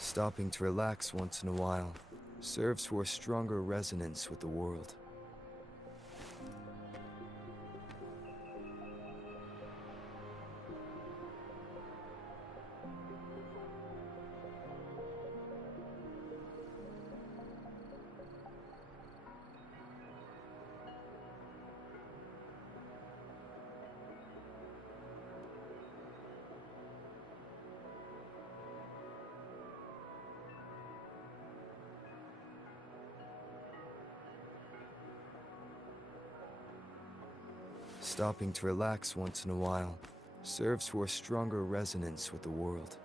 Stopping to relax once in a while serves for a stronger resonance with the world. Stopping to relax once in a while serves for a stronger resonance with the world.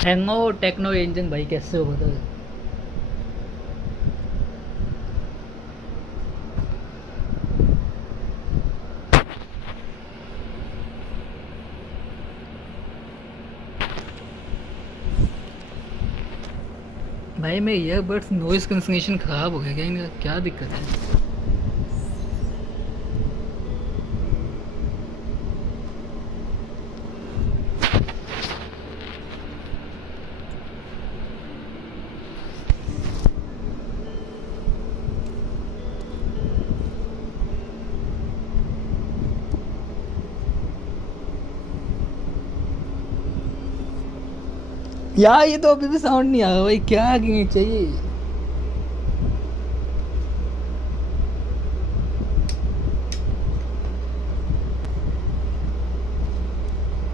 हैंगो techno engine भाई कैसे हो बता। भाई मैं earbuds noise cancellation खराब हो गया क्या, इनका क्या दिक्कत है? यार ये तो अभी भी साउंड नहीं आया भाई, क्या चाहिए?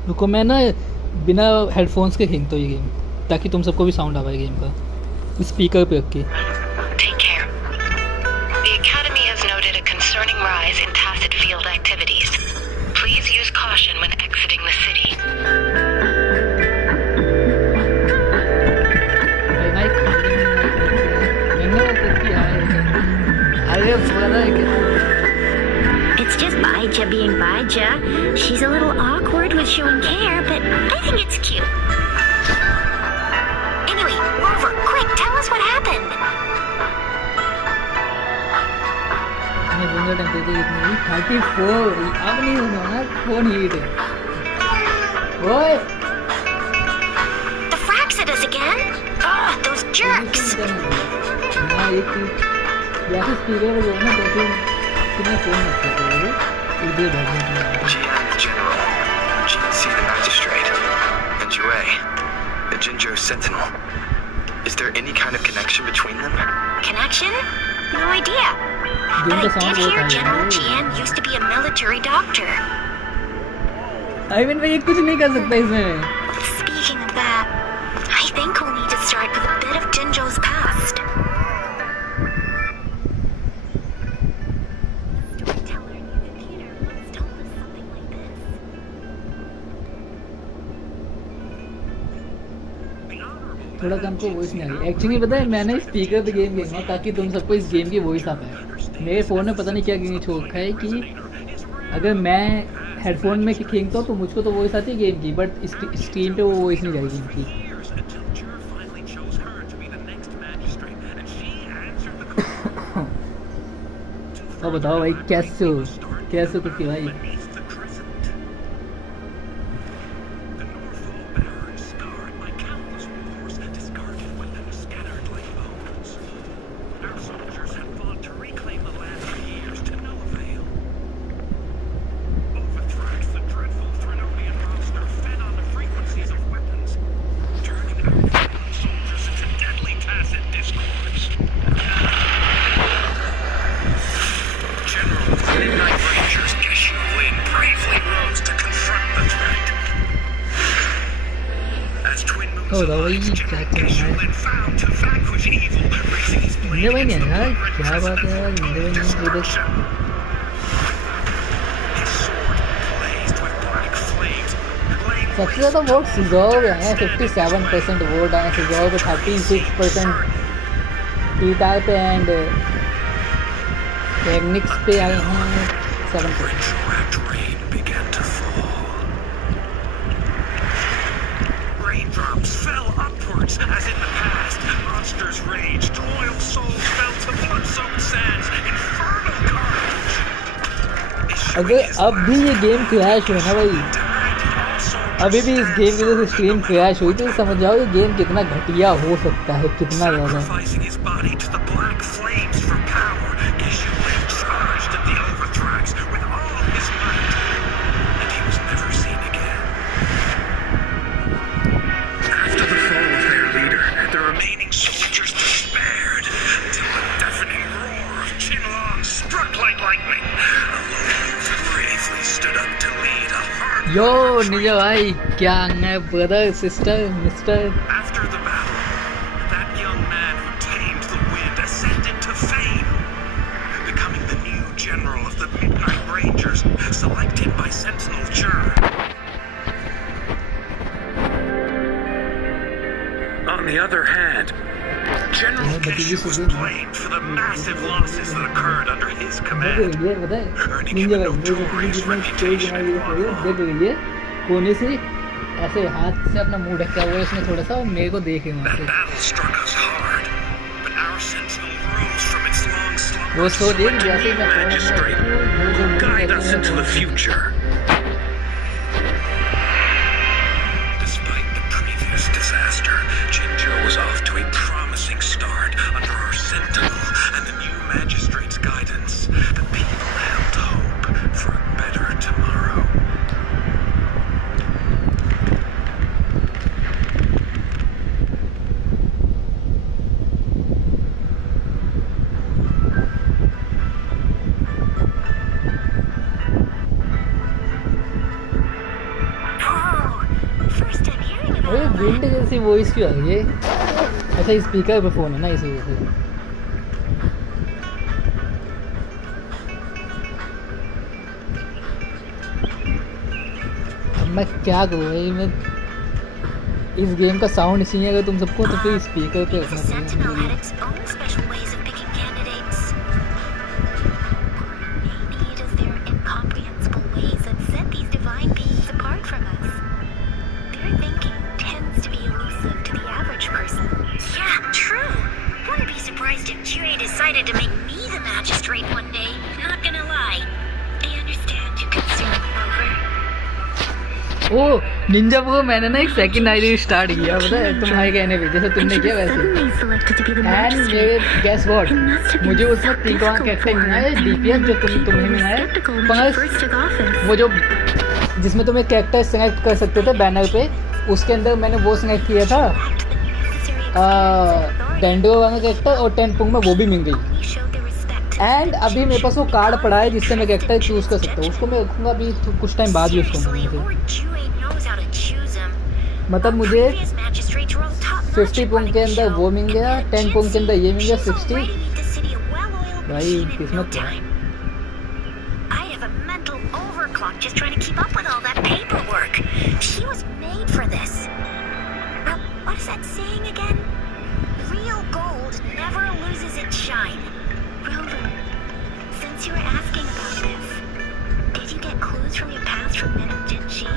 रुको मैं ना बिना हेडफोन्स के खेलता हूँ ये गेम, ताकि तुम सबको भी साउंड आवे गेम का, स्पीकर पे रख के। Take care. The Academy has noted a concerning rise in tacit field activities. Please use caution when exiting the city. It's just Baija being Baija. She's a little awkward with showing care, but I think it's cute. Anyway, Rover, quick, tell us what happened. मैं दूंगा temperature कितनी 34, अब नहीं होना ना, phone heat है। ओए The Fraxidus again? Ah, those jerks. हाँ एक जैसे स्पीकर जो है ना तो कितने फोन रखते हैं वो इधर बैठने के लिए। Gian the General, GC the Magistrate, and Jue, the Jinjo Sentinel. Is there any kind of connection between them? Connection? No idea. But I did hear General Jian used to be a military doctor. I mean भाई कुछ नहीं कर सकता इसमें। Speaking of that, I think we'll need to start with a bit of Jinjo's past. थोड़ा कम को voice नहीं आ रही। एक्चुअली पता है मैंने स्पीकर पे गेम खेलना ताकि तुम सबको इस गेम की वॉइस आ पाए। मेरे फ़ोन में पता नहीं क्या गेम छोड़ रखा है कि अगर मैं हेडफोन में खेलता हूँ तो मुझको तो वॉइस आती है गेम की, बट स्क्रीन पे वो वॉइस नहीं जाएगी गेम की। अब बताओ भाई कैसे हो करके भाई? क्या बात है यार, सबसे ज़्यादा वोट सुझाव आए हैं, 57% वोट आए हैं सुझाव पे, 36% टीटा पे एंड टेक्निक्स पे आए हैं 7%। Raindrops fell upwards as in the past. Monsters raged, loyal souls fell to blood-soaked sands. Infernal carnage. अगर अब भी ये गेम क्रैश हुआ ना भाई, अभी भी इस गेम की वजह से स्ट्रीम क्रैश हुई, तो समझ जाओ ये गेम कितना घटिया हो सकता है, कितना ज़्यादा। Sacrificing his body to the black flames for power, Gishuin charged at the Overthrax with all his might, and he was never seen again. After the fall of their leader, the remaining soldiers despaired until the deafening roar of Qinlong struck like lightning. Alone, bravely stood up to lead a hard. यो निजा भाई क्या है, brother sister mister. After the battle, that young man who tamed the wind ascended to fame, becoming the new general of the Midnight Rangers, selected by Sentinel Jur. On the other hand, General Gishu was blamed for the massive losses that occurred under his command, earning him a notorious reputation in Warzone. कोने से ऐसे हाथ से अपना मुंह ढका हुआ है उसने थोड़ा सा, और मेरे को देखे वहाँ That से battle struck us hard, but our sentinel rose from its long वो slumber, सो दिन selected जैसे ही new मैं magistrate who will guide us into the future. Despite the previous disaster, Jinzhou was off to a promising start under our sentinel and the new magistrate's guidance. The people held hope for a better tomorrow. अरे wind जैसी voice क्यों आ गई है? अच्छा speaker पे phone है ना, इसी वजह से। अब मैं क्या करूँ भाई, मैं इस गेम का साउंड इसी अगर तुम सबको तो फिर स्पीकर पे रखना पड़ेगा। Decided to make me the magistrate one day. Not gonna lie. I understand your concern, Rover. Oh ninja वो मैंने ना एक सेकंड आईडी स्टार्ट किया, पता है तुम्हारे कहने पे, जैसे तुमने किया वैसे। एंड गेस व्हाट, मुझे उसमें 3 कैरेक्टर मिला है डीपीएस जो तुम्हें मिला है, प्लस वो जो जिसमें तुम एक कैरेक्टर सिलेक्ट कर सकते थे बैनर पे, उसके अंदर मैंने वो सिलेक्ट किया था टेंडो वाला कैरेक्टर, और 10 पुंग में वो भी मिल गई। एंड अभी मेरे पास वो कार्ड पड़ा है जिससे मैं कैरेक्टर चूज़ कर सकता हूँ, उसको मैं रखूँगा अभी कुछ टाइम बाद यूज़ करूँगा। मतलब मुझे 50 पुंग के अंदर वो मिल गया, 10 पुंग के अंदर ये मिल गया, 60 भाई किस्मत क्या है। Just trying to keep up with all that paperwork. She was made for this. Well, what is that saying again? Real gold never loses its shine. Rover, since you were asking about this, did you get clues from your past from Min and Jinji?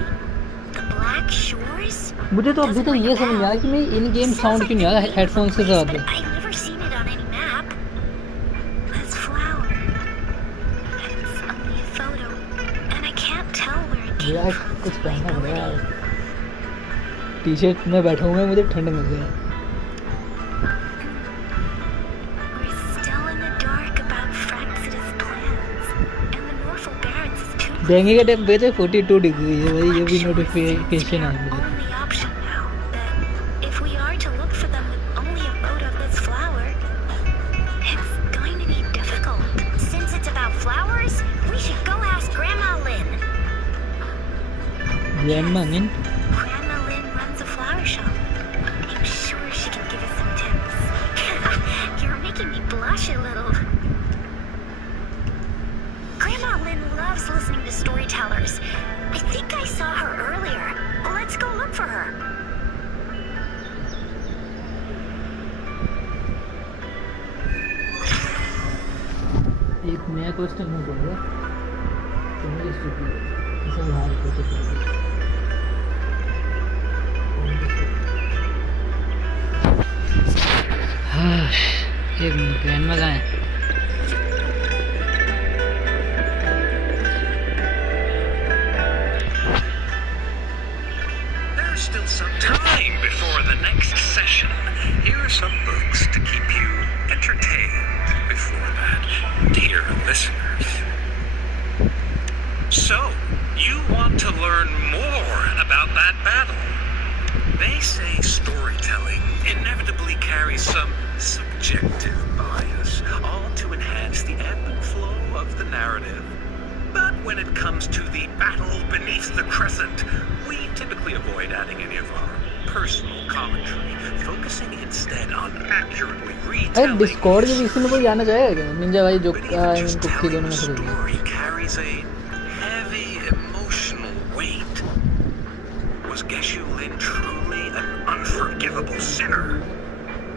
The Black Shores? मुझे तो अभी तक ये समझ नहीं आया कि मैं इन गेम साउंड क्यों नहीं आ रहा हेडफोन्स के साथ। I've never seen it on any map. This flower. It's only a photo, and I can't tell where it came यार from. कुछ पहनना पड़ेगा यार, टी शर्ट में बैठा हूँ मैं, मुझे ठंड लग गई है। We're still in the dark about Fraxidus' plans, and the Norfolk Barrens is too देंगे का टेम्परेचर 42 डिग्री है भाई, ये भी नोटिफिकेशन आ गई। only option now. That if we are to look for them with only a photo of this flower, it's going to be difficult. Since it's about flowers, we should go ask Grandma Lynn. Grandma in Grandma Lynn runs a flower shop. I'm sure she can give us some tips. You're making me blush a little. Grandma Lynn loves listening to storytellers. I think I saw her earlier. Let's first time में बोल रहा तो मेरी stupid है इसे बाहर project कर हाँ एक मिनट ग्रैंडमा कहाँ है There's still some time before the next session. Here are some books to keep you entertained before that, dear listeners. So, you want to learn more about that battle? They say storytelling inevitably carries some subjective bias, all to enhance the ebb and flow of the narrative. But when it comes to the battle beneath the crescent, we typically avoid adding any of our personal commentary, focusing instead on accurately retelling. Discord के बीच में कोई आना चाहेगा क्या Ninja भाई जो But cookie दोनों में से the story carries a heavy emotional weight. Was Geshu-Lin truly an unforgivable sinner?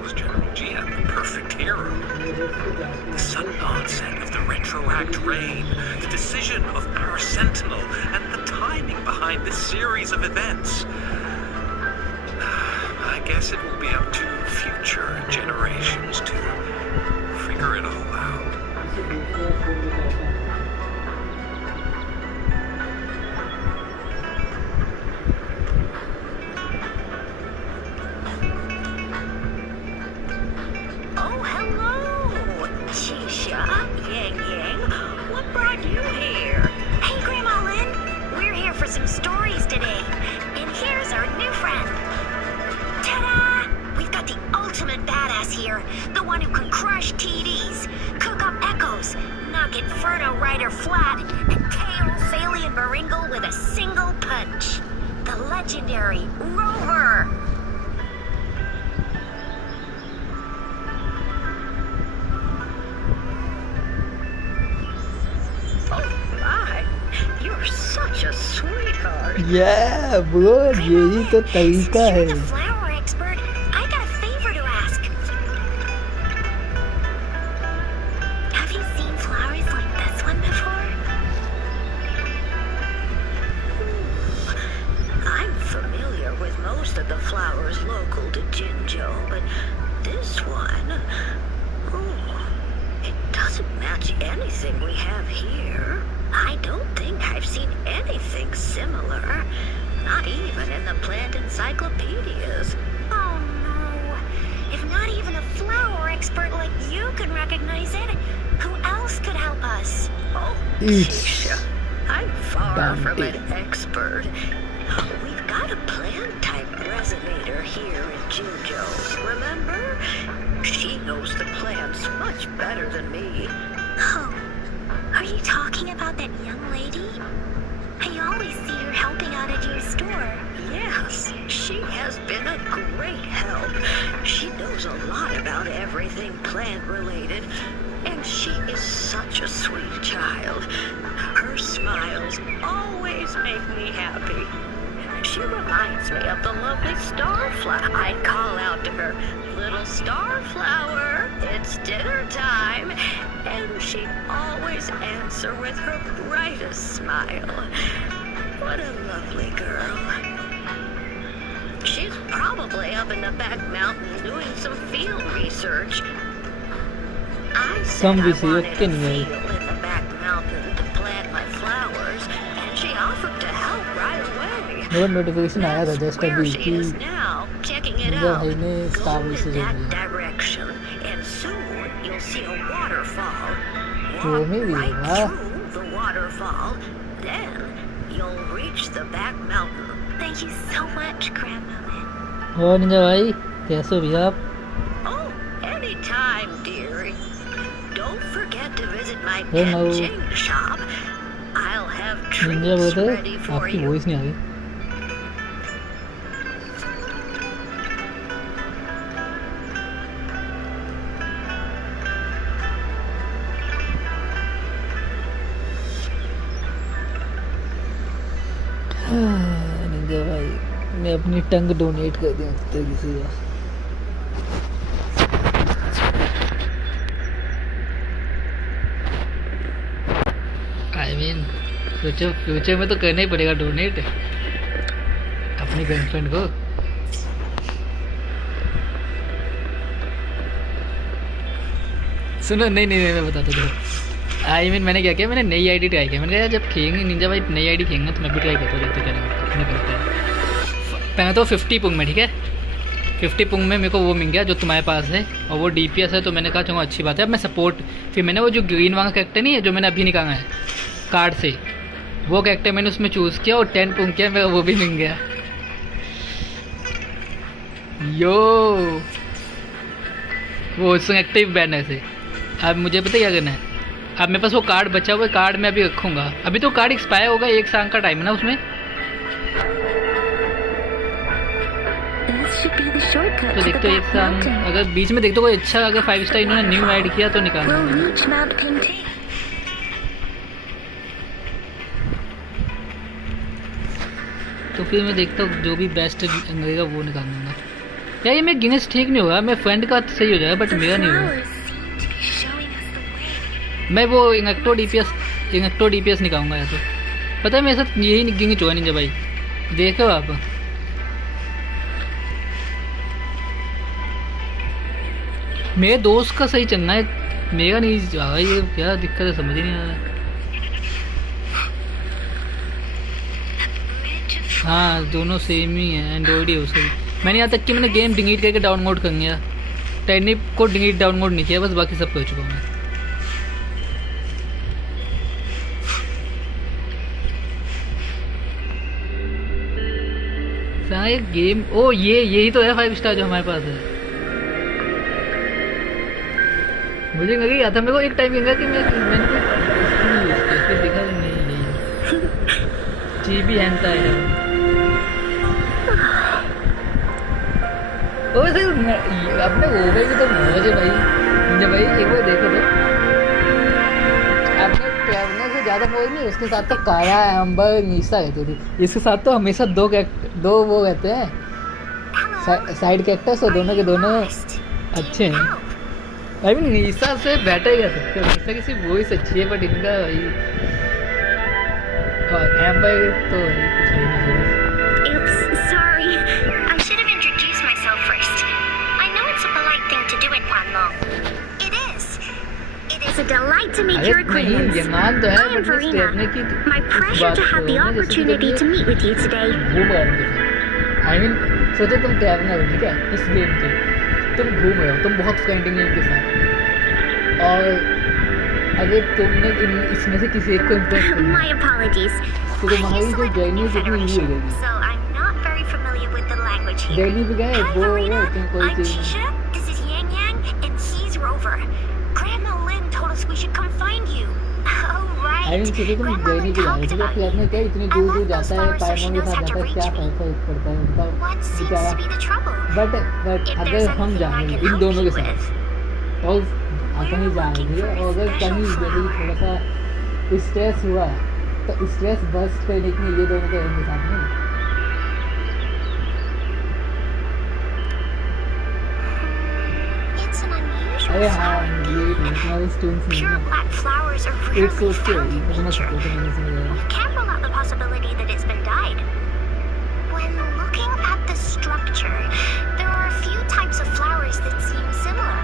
Was General Jian the perfect hero? The sudden onset of the retroact rain, the decision of our Sentinel, and the timing behind this series of events. I guess it will be up to future generations to figure it all out. Oh, hello! Chisha, Yang Yang, what brought you here? Hey, Grandma Lynn, we're here for some stories today. And here's our new friend. Ta-da! We've got the ultimate badass here. The one who can crush TDs, cook up echoes, knock Inferno Rider flat, and KO Phaley and Baringle with a single punch. The legendary Rover! Oh my, you're such a sweetheart. या वो यही तो तरीका है You're the flower expert. I got a favor to ask. Have you seen flowers like this one before? I'm familiar with most of the flowers local to Jinzhou, but this one, oh, it doesn't match anything we have here. I don't think I've seen anything similar. Not even in the plant encyclopedias. Oh no. If not even a flower expert like you can recognize it, who else could help us? Oh, It's Keisha, I'm far from Dante. an expert. We've got a plant-type resonator here in Jinzhou, remember? She knows the plants much better than me. Oh, are you talking about that young lady? I always see her helping out at your store. Yes, she has been a great help. She knows a lot about everything plant-related, and she is such a sweet child. Her smiles always make me happy. She reminds me of the lovely Starflower. I'd call out to her, "Little Starflower, it's dinner time," and she'd always answer with her brightest smile. What a lovely girl. She's probably up in the back mountain doing some field research. I said Some I research wanted a can we? field in the back mountain to plant my flowers, and she offered to help right away. मेरा notification आया था just Where अभी she कि is now, checking it Ninja out. भाई ने Go star in message that दिया direction, and soon you'll see a waterfall. तो Walk में भी right वाह through the waterfall, then you'll reach the back mountain. Thank you so much, Grandma. और Ninja भाई कैसे हो भैया आप Oh, anytime, dearie. Don't forget to visit my Hello. Penjing shop. I'll have Ninja treats बोलते ready for आपकी you. Voice नहीं आ रही निंजा भाई मैं अपनी टंग डोनेट कर दिया इस तरीके से यार सोचो फ्यूचर में तो करना ही पड़ेगा डोनेट अपनी गर्लफ्रेंड को। सुनो नहीं नहीं मैं बताता हूँ। आई मीन मैंने क्या किया, मैंने नई आईडी ट्राई किया। मैंने कहा जब खेलेंगे निंजा भाई नई आईडी खेलेंगे तो मैं भी ट्राई करता हूँ, देखते क्या करता है। पहले तो 50 पुंग में, ठीक है 50 पुंग में मेरे को वो मिल गया जो तुम्हारे पास है, और वो DPS है, तो मैंने कहा चलो अच्छी बात है। अब मैं सपोर्ट, फिर मैंने वो जो ग्रीन वाला कैरेक्टर नहीं है जो मैंने अभी निकाला है कार्ड से, वो कैरेक्टर मैंने उसमें चूज़ किया और 10 पुंग किया, मेरा वो भी मिल गया। यो वो एक्टिव बैनर से। अब मुझे पता क्या करना है, अब मेरे पास वो कार्ड बचा हुआ है, कार्ड मैं अभी रखूँगा। अभी तो कार्ड एक्सपायर होगा, 1 साल का टाइम है ना उसमें। तो देखते हो 1 साल, अगर बीच में देखते कोई अच्छा, अगर 5 स्टार इन्होंने न्यू ऐड किया तो निकालना। तो फिर मैं देखता हूँ जो भी बेस्ट लगेगा वो निकाल दूँगा। यार ये मैं गिनेस ठीक नहीं होगा, मैं फ्रेंड का सही हो जाएगा बट मेरा नहीं होगा। मैं वो इनेक्टो DPS निकालूंगा या तो। पता है मेरे साथ यही गिंग हुआ निंजा भाई, देखो आप। मेरे दोस्त का सही चलना है, मेरा नहीं जा रहा, ये क्या दिक्कत है समझ ही नहीं आ रहा। हाँ दोनों सेम ही है, एंड्रॉइड ही है उसका भी। मैंने यहाँ तक कि मैंने गेम डिलीट करके डाउनलोड कर लिया, टर्निप को डिलीट डाउनलोड नहीं किया, बस बाकी सब कर चुका हूँ मैं। ये गेम ओ यही तो है 5 स्टार जो हमारे पास है। मुझे लगा था, मेरे को एक टाइम लगा कि मैंने फिर देखा नहीं जीबी हैंता है। ओ सर अपने हो गई भी तो मौज है भाई। जब भाई एक बार देखो तो अपने ट्रैवलर से ज़्यादा मौज नहीं, उसके साथ तो काया अंबर नीसा रहती थी, इसके साथ तो हमेशा दो वो रहते हैं साइड कैरेक्टर्स, और दोनों के दोनों अच्छे हैं। आई मीन नीसा से बेटर ही कह सकते हो, नीसा की सिर्फ वॉइस अच्छी है बट इनका भाई एम्बर तो कुछ नहीं। Oops, sorry. I should have introduced myself first. I know it's a polite thing to do in Guangdong. It is. It is a delight to make your acquaintance. I am Verena. My pleasure to have the opportunity to meet with you today. I mean, सोचो तुम traveller हो, ठीक है, इस game के तुम घूम रहे हो, तुम बहुत फ्रेंडली हो इनके साथ, और अगर तुमने इसमें से किसी एक को इम्प्रेस कर My apologies. तो तुम्हारी जो जर्नी है कितनी ईजी हो जाएगी। So I'm not very familiar with the language here. Delhi पे गए Hi, वो Verena. तुम कोई I'm cheese Chisha. This is Yang Yang, and he's Rover. Grandma Lynn told us we should come find you. Oh, right. I mean सोचो तुम Grandma journey Lynn पे जा रहे हो, talked ठीक है, about फिर आपने you. क्या इतनी I दूर love जाता those है, flowers, so पायमों she के knows साथ how to जाता है, reach क्या me. फर्क पड़ता है उनका What seems बेचारा। to be the trouble? But If अगर there's हम anything I जाएंगे can इन help दोनों you के साथ with. और कहीं जाएंगे, और अगर कहीं जैसे कि थोड़ा सा स्ट्रेस हुआ तो स्ट्रेस बस्ट करने के लिए ये दोनों तो रहेंगे साथ में। It's an unusual अरे हाँ flowering ये bee. तुम्हारे स्टूडेंट्स नहीं Pure है, black flowers are एक rarely सोचते हो found in इतना nature. सपोर्ट करने से मिलेगा। We can't rule out the possibility that it's been dyed. When looking at the structure, there are a few types of flowers that seem similar.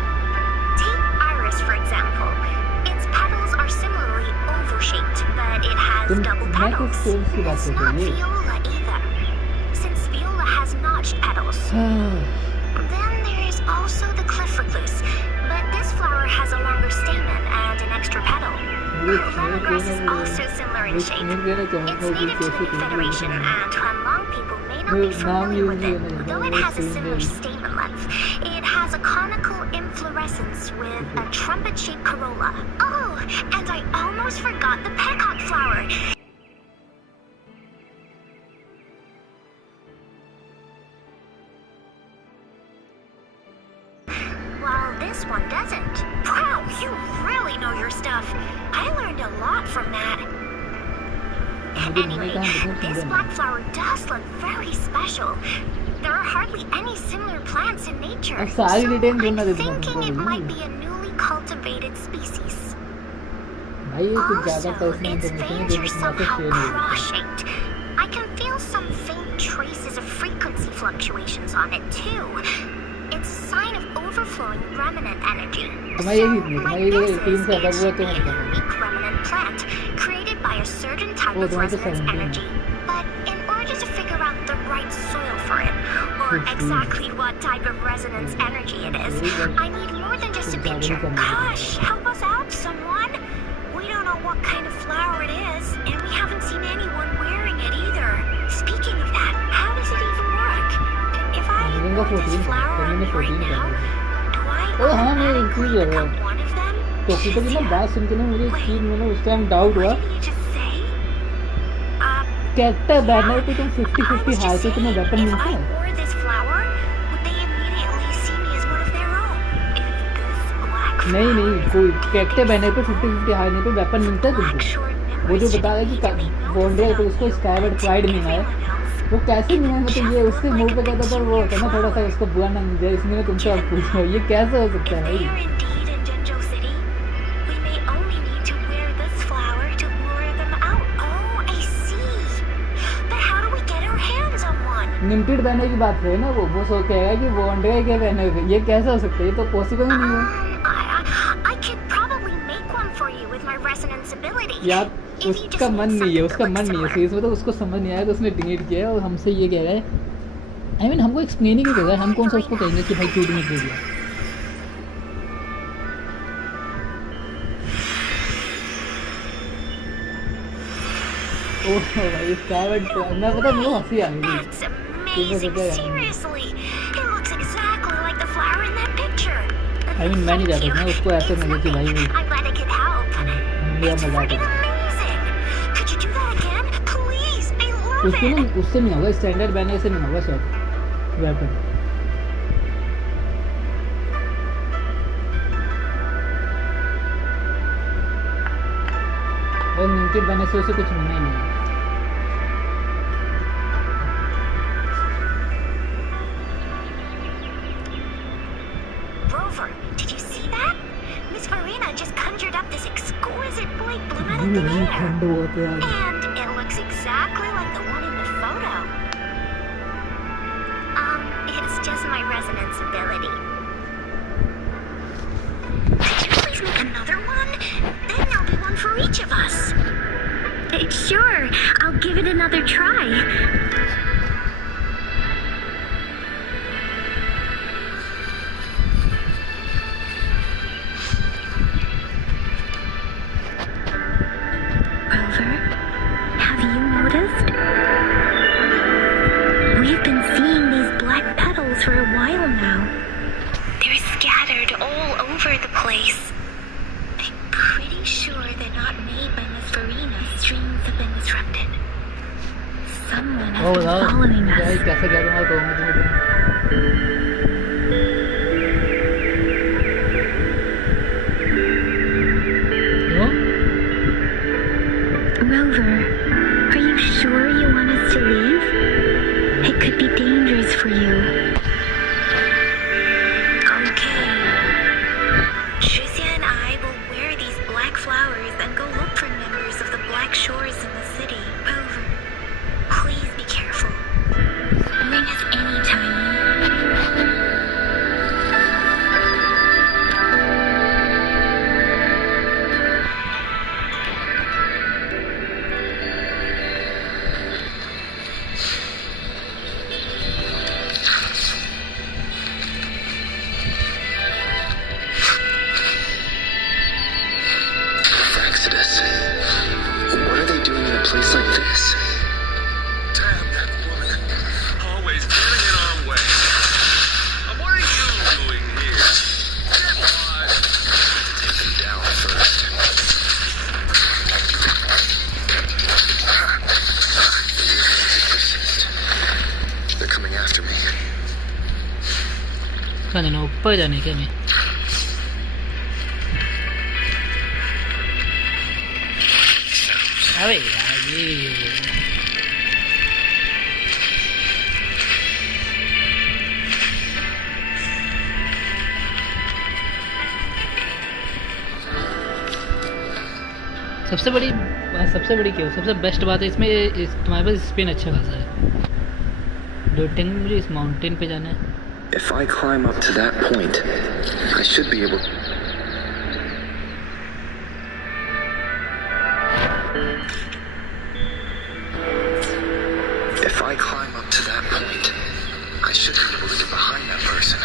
Take iris, for example. Its petals are similarly oval-shaped, but it has तुम double मैं किस petals. Students की बात It's कर not रही हो? viola either, since viola has notched petals. Then there is also the cliff recluse, but this flower has a longer stamen and an extra petal. Lemongrass is also similar in shape. It's native to the New Federation, and Huanglong people may not be familiar with it, though it has a similar stamen length. It has a conical inflorescence with a trumpet-shaped corolla. Oh, and I almost forgot the peacock flower. While this one doesn't. Wow, you really know your stuff. I learned a lot from that. Anyway, this black flower does look very special. There are hardly any similar plants in nature, अब so सारी detail I'm ढूंढना देता हूँ thinking it तुमको। might be a newly cultivated species. भाई ये कुछ ज़्यादा Also, पर्सनल its इन्फॉर्मेशन है veins जो are मैं somehow शेयर नहीं करता। cross-shaped. I can feel some faint traces of frequency fluctuations on it too. It's a sign of overflowing remnant energy. तुम्हारी ये So, कितनी? my तुम्हारी ये guess टीम is से it अलग हुआ should तो be a नहीं पता। unique remnant plant created by a certain type Oh, of तुम्हारी तो resonance 17 है। energy. But in order to figure out the right soil for it, or Good exactly what type of resonance energy it is, I need more than just a picture. Gosh, help us out, someone! We don't know what kind of flower it is, and we haven't seen anyone wearing it either. Speaking of that, how does it even work? If I Remember wore this 14 flower on me 14 right now, do I Oh, हाँ, मैं automatically इसी जगह। become one of them? तो की ना बात सुन के ना मुझे एक चीज में ना उस टाइम डाउट हुआ। What did you just say? Character banner पे तुम I 50-50 was हार just तो तुम्हें saying, वेपन if मिलता I है। wore this flower, would they immediately see me as one of their own? If this black नहीं flower नहीं, is कोई कैरेक्टर बैनर पे 50-50 हारने पे वेपन मिलता है black तुमको। short वो जो members बता रहा है should कि immediately notice बॉन्डे it तो on उसको me, स्काईवर्ड like प्राइड मिला है। everyone else. वो कैसे It मिला है? would मतलब just ये look उसके like मुंह a पे कहता था वो peculiar था ना थोड़ा सा flower. उसको बुरा ना मिल जाए, इसलिए मैं तुमसे अब Given पूछ रहा हूँ that, ये कैसे हो सकता if है they भाई? are indeed in Jinzhou City, we may only need to wear this flower to lure them out. Oh, I see. But how do we get our hands on one? Limited banner की बात है ना, वो सो कहेगा कि बॉन्डे के banner पे ये कैसे हो सकता है? ये तो पॉसिबल ही नहीं है I could probably make one for you with my resonance ability. यार। If you उसका just मन need नहीं है, something उसका that मन looks नहीं है similar. सीरियस में, तो उसको समझ नहीं आया तो उसने डिलीट किया है और हमसे ये कह रहा है। आई मीन हमको एक्सप्लेन ही नहीं कर रहा है, हम कौन सा उसको कहेंगे कि भाई क्यों डिलीट कर दिया। ओह भाई स्काईवर्ड मैं पता है मुझे हंसी आ गई। That's amazing. Seriously, it looks exactly like the flower in that picture. I mean मैं नहीं चाहता था ना उसको ऐसे लगे कि भाई I'm glad I could help. मेरा It's मजाक freaking है। amazing. Could you do that again, please? I love उसको ना it. उससे नहीं होगा, स्टैंडर्ड बैनर से नहीं होगा शायद वेपन। और लिमिटेड बैनर से उसे कुछ मिलना ही नहीं है। Rover, did you see that? Miss Farina just conjured up this exquisite white bloom out of thin air. ठंड हुआ था यार। And it looks exactly like the one in the photo. It's just my resonance ability. Could you please make another one? Then there'll be one for each of us. Sure, I'll give it another try. Rover, have you noticed? We've been seeing these black petals for a while now. They're scattered all over the place. I'm pretty sure they're not made by Miss Farina's streams have been disrupted. Someone has Oh, been no. following भाई us. कैसे कह दूँगा तो मैं तुम्हें। क्यों? Rover, are you sure you want us to leave? It could be dangerous for you. Okay. Shuzia and I will wear these black flowers and go look for members of the Black Shores in the city. Rover, please be careful. Ring us anytime. Exodus. What are they doing in a place like this? Damn that woman. Always getting in our way. What are you doing here? Get alive. Take them down first. They're coming after me. पता नहीं ऊपर जाने के नहीं। अबे यार ये सबसे बड़ी क्या सबसे बेस्ट बात है इसमें तुम्हारे पास स्पिन अच्छा खासा है। डोटिंग मुझे इस माउंटेन पे जाना है। If I climb up to that point, I should be able. If I climb up to that point, I should be able to get behind that person.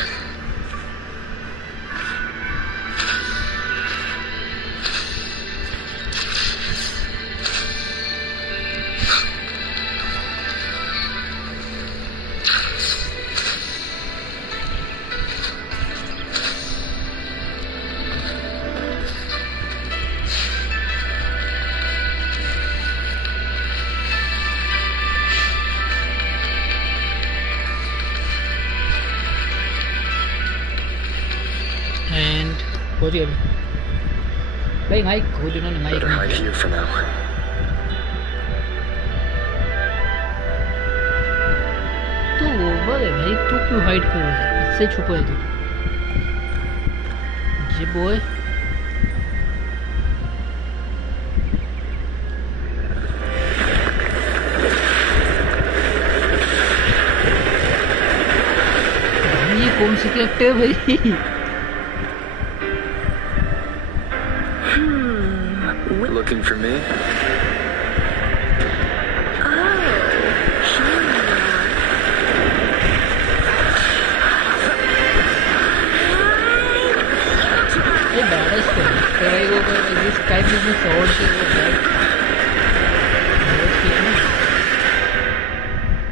End हो गया भाई माइक हो जो ना Mike Better hide here for now. तो over है भाई, तू क्यों हाइड कर रहा है? इससे छुपा है तू। ये बॉय ये कौन सी कैरेक्टर है भाई? Looking for me? ये बैडस है भाई, वो इस टाइप में sword से वो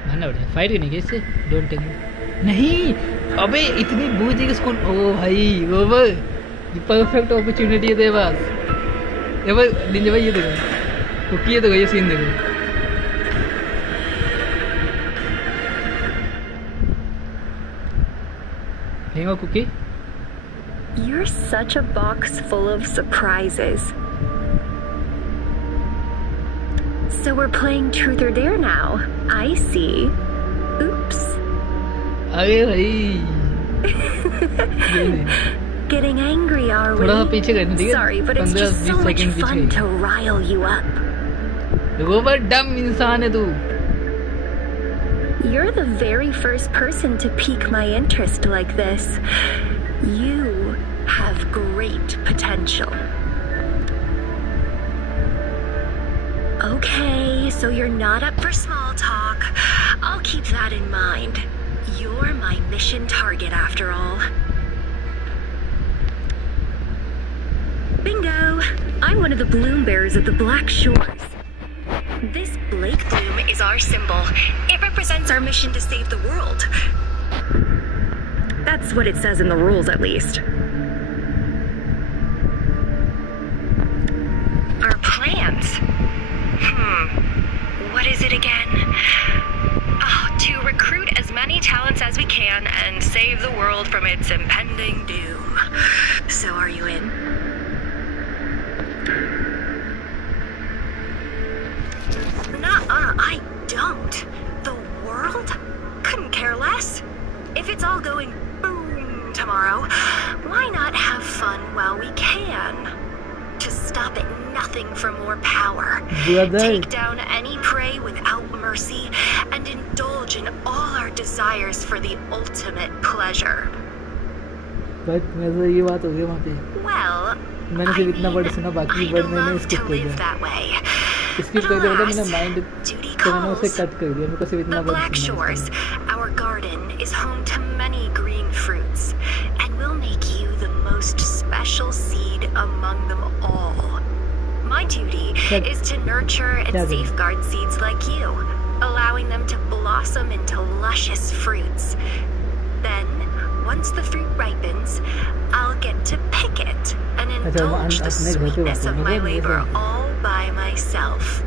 मानना बढ़िया फाइट करनी है इससे। डोंट टेक नहीं, अबे इतनी बूझी किसको? ओ भाई वो ये परफेक्ट अपॉर्चुनिटी है तेरे पास। ये भाई निंजा भाई, ये देखो कुकी, ये देखो ये सीन देखो। लेंगा cookie. You're such a box full of surprises. So we're playing Truth or Dare now. I see. Oops. अरे भाई Getting angry, are we? थोड़ा सा पीछे करने दीजिए। Sorry, but it's just so much fun to rile you up. वो बड़ा डम इंसान है तू। You're the very first person to pique my interest like this. You have great potential. Okay, so you're not up for small talk. I'll keep that in mind. You're my mission target after all. Bingo! I'm one of the bloom bearers at the Black Shores. This Blake bloom is our symbol. It represents our mission to save the world. That's what it says in the rules, at least. Our plans? What is it again? To recruit as many talents as we can and save the world from its impending doom. So are you in? Nuh-uh, I don't. The world? Couldn't care less. If it's all going boom tomorrow, why not have fun while we can? To stop at nothing for more power. Take down any prey without mercy and indulge in all our desires for the ultimate pleasure. ये बात हो गई वहाँ पे। Well, मैंने सिर्फ इतना word सुना, बाकी वर्ड मैंने स्किप कर दिया। स्किप कर दिया मतलब मैंने माइंड तो मैंने उसे कट कर दिया। मेरे को सिर्फ इतना The Black word Shores, our garden, is home to many green fruits, and we'll make you the most special seed among them all. My duty is to nurture and safeguard seeds like you, allowing them to blossom into luscious fruits. Then, once the fruit ripens, I'll get to pick it and indulge the sweetness of my labor all by myself.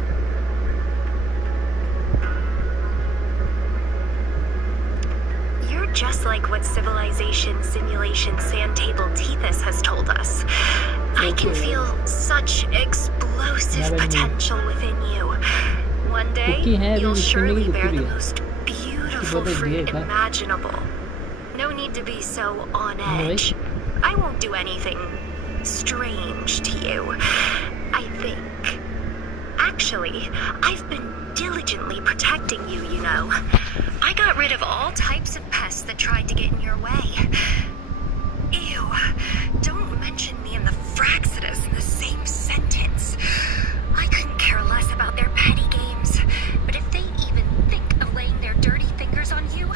You're just like what Civilization Simulation Sandtable Tethys has told us. I can feel such explosive potential within you. One day, you'll surely bear the most beautiful fruit imaginable. No need to be so on edge. I won't do anything strange to you. I think actually. I've been diligently protecting you, you know. I got rid of all types of pests that tried to get in your way. Ew. Don't mention me and the Fraxidus in the same sentence. I couldn't care less about their petty games, but if they even think of laying their dirty fingers on you,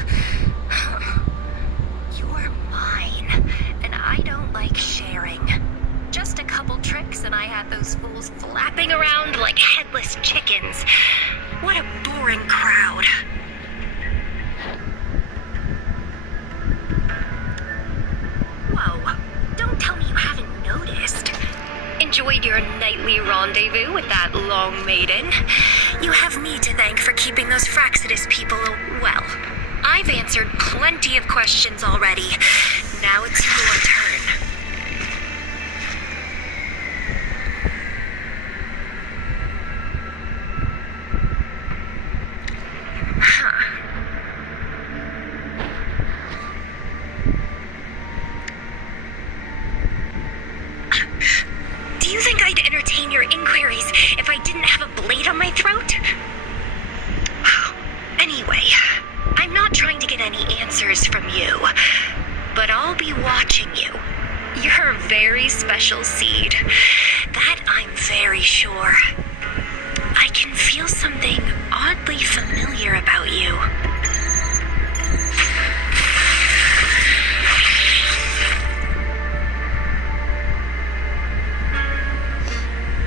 you're mine, and I don't like sharing. Just a couple tricks and I had those fools flapping around like headless chickens. What a boring crowd. Whoa, don't tell me you haven't noticed. Enjoyed your nightly rendezvous with that long maiden. You have me to thank for keeping those Fraxidus people well. I've answered plenty of questions already. Now it's your turn. Do you think I'd entertain your inquiries if I didn't have a blade on my throat? Anyway, I'm not trying to get any answers from you, but I'll be watching you. You're a very special seed. That I'm very sure. I can feel something oddly familiar about you.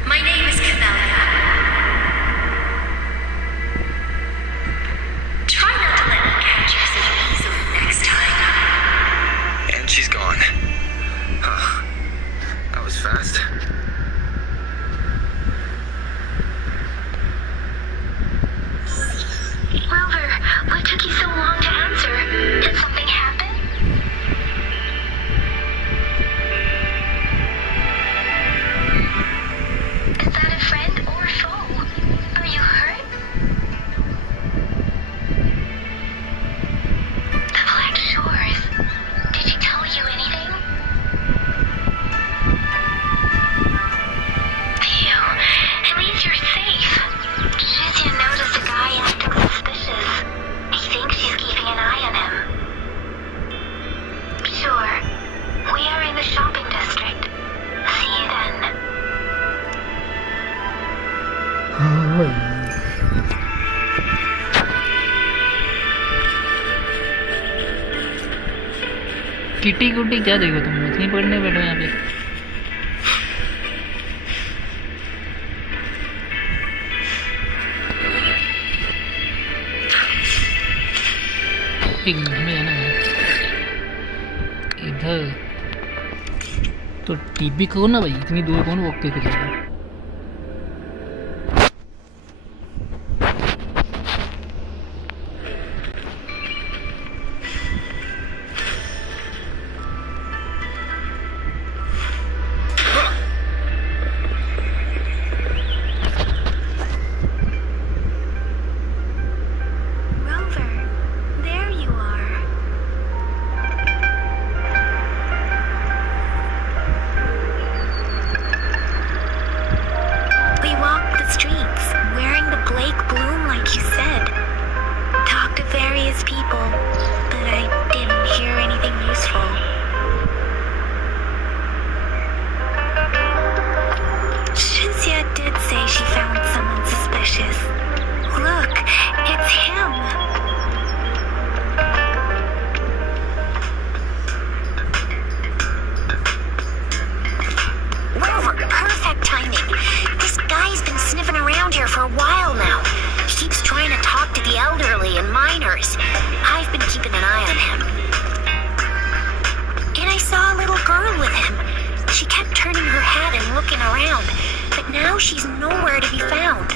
My name is Camellia. Try not to let me catch you so easily next time. And she's gone. Huh. That was fast. Rover, what took you so long to answer? Did something happen? Is that a friend or a foe? Are you hurt? The Black Shores. Did she tell you anything? Phew, at least you're safe. Shizia noticed a guy acting suspicious. He thinks she's keeping an eye on him. Sure. We are in the shopping district. See you then. Kitty कुटी क्या देखो तुम मछली पकड़ने बैठो यहाँ पे। एक मिनट हमें जाना है इधर। तो टीपी करो ना भाई, इतनी दूर कौन वॉक करके जाएगा। Rover, there you are. We walked the streets, wearing the Blake bloom like you said. Talked to various people, but I didn't hear anything useful. Shizia did say she found someone suspicious. Look, it's him. Rover, perfect timing. This guy's been sniffing around here for a while now. He keeps trying to talk to the elderly and minors. I've been keeping an eye on him. And I saw a little girl with him. She kept turning her head and looking around, but now she's nowhere to be found.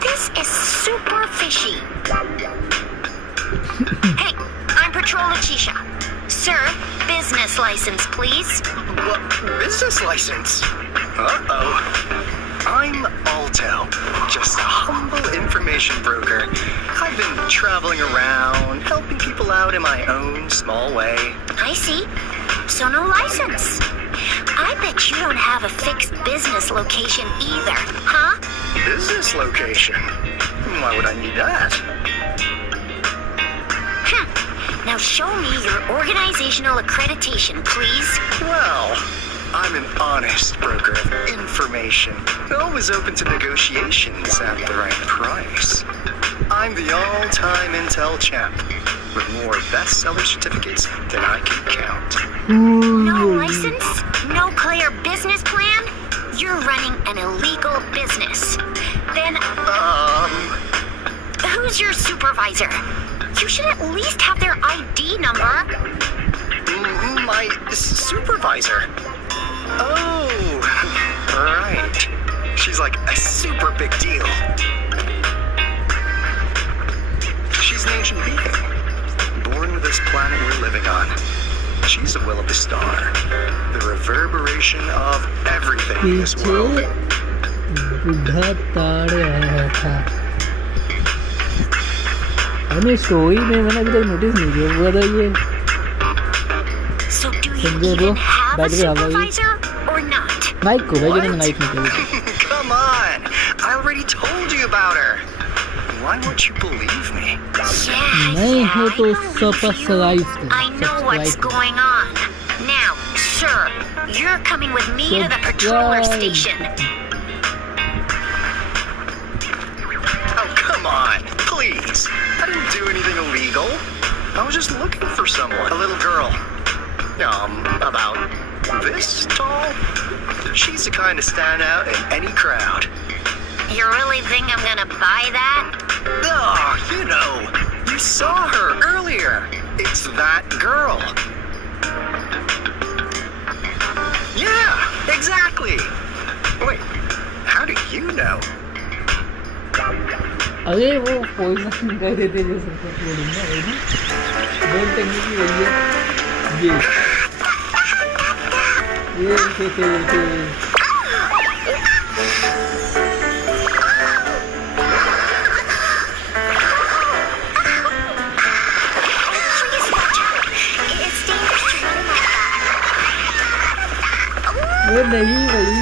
This is super fishy. Hey, I'm Patrol Letitia. Sir, business license, please. What? Business license? Uh-oh. I'm Alto, just a humble information broker. I've been traveling around, helping people out in my own small way. I see. So no license. I bet you don't have a fixed business location either, huh? Business location? Why would I need that? Now show me your organizational accreditation, please. Well, I'm an honest broker of information. Always open to negotiations at the right price. I'm the all-time intel champ, with more bestseller certificates than I can count. No license? No clear business plan? You're running an illegal business. Then, who's your supervisor? You should at least have their ID number. My supervisor? Oh, right. She's like a super big deal. She's an ancient being, born with this planet we're living on. She's the will of the star, the reverberation of everything in this world. बुढ़ा ताड़ आया था। मैंने story में मैंने अभी तक notice नहीं किया वो था ये। So do you even have a supervisor or not? Mike को भाई मैंने माइक नहीं किया। Come on, I already told you about her. Why won't you believe me? नहीं हो तो subscribe I know what's going on. Now, sir, you're coming with me to the patroller station. Oh, come on, please. I didn't do anything illegal. I was just looking for someone. A little girl. About this tall. She's the kind to stand out in any crowd. You really think I'm gonna buy that? Oh, you know, you saw her earlier. It's that girl. Yeah, exactly. Wait, how do you know? अरे वो poison कर देते जैसे बोलूँ ना वही बोल technique की वही है ये वो नहीं वही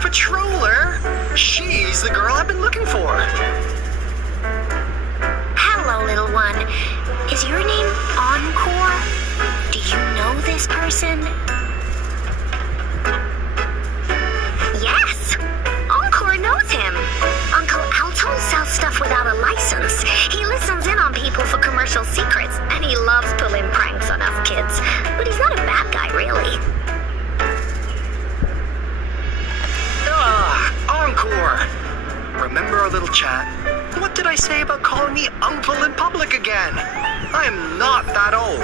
Patroller? She's the girl I've been looking for. Hello, little one. Is your name Encore? Do you know this person? Yes, Encore knows him. Uncle Alto sells stuff without a license. He listens in on people for commercial secrets, and he loves pulling pranks on us kids. But he's not a bad guy, really. Encore! Remember our little chat? What did I say about calling me uncle in public again? I am not that old.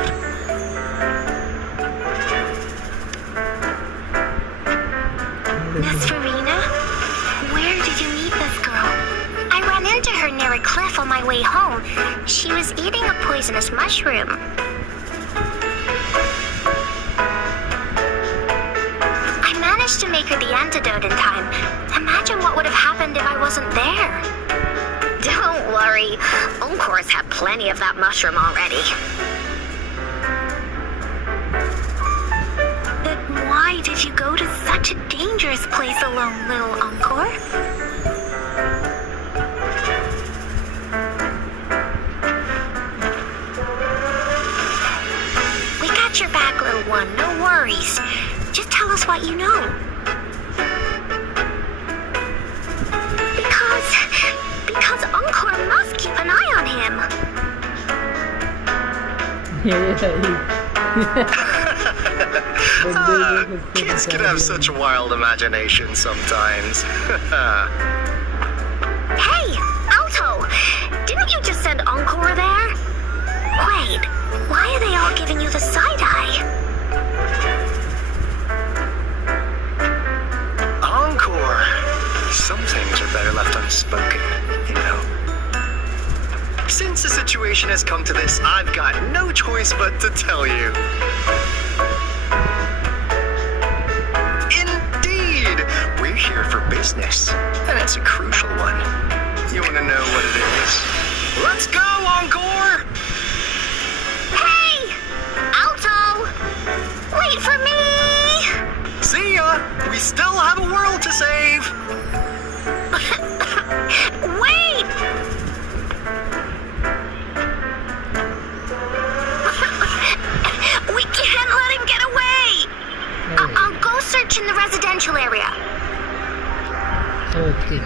Miss Farina? Where did you meet this girl? I ran into her near a cliff on my way home. She was eating a poisonous mushroom. To make her the antidote in time. Imagine what would have happened if I wasn't there. Don't worry. Encore's had plenty of that mushroom already. But why did you go to such a dangerous place alone, little Encore? We got your back, little one. No worries. Just tell us what you know. Because Encore must keep an eye on him. Kids can have such a wild imagination sometimes. Hey, Alto! Didn't you just send Encore there? Wait, why are they all giving you the side-eye? Encore! Some things are better left unspoken, you know. situation has come to this, I've got no choice but to tell you. Indeed! We're here for business, and it's a crucial one. You want to know what it is? Let's go, Encore! Hey! Alto! Wait for me! See ya! We still have a world to save! Wait! We can't let him get away! I'll go search in the residential area. Okay.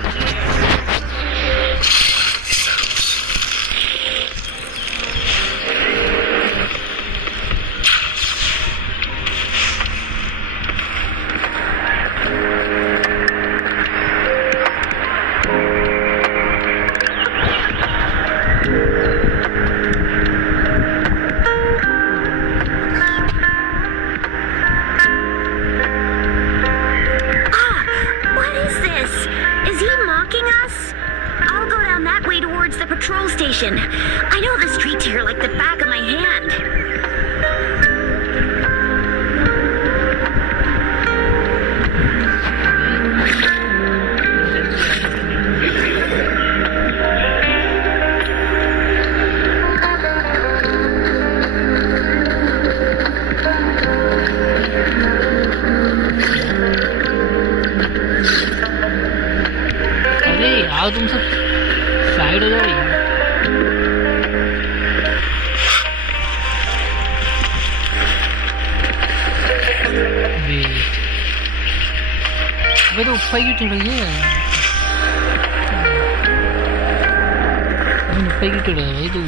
What is this? Is he mocking us? I'll go down that way towards the patrol station. I know the streets here like the back of my hand. अरे यार तुम सब side हो जाओ यार। अबे तो ऊपर की चढ़ रही है। ऊपर की चढ़ रही है तू।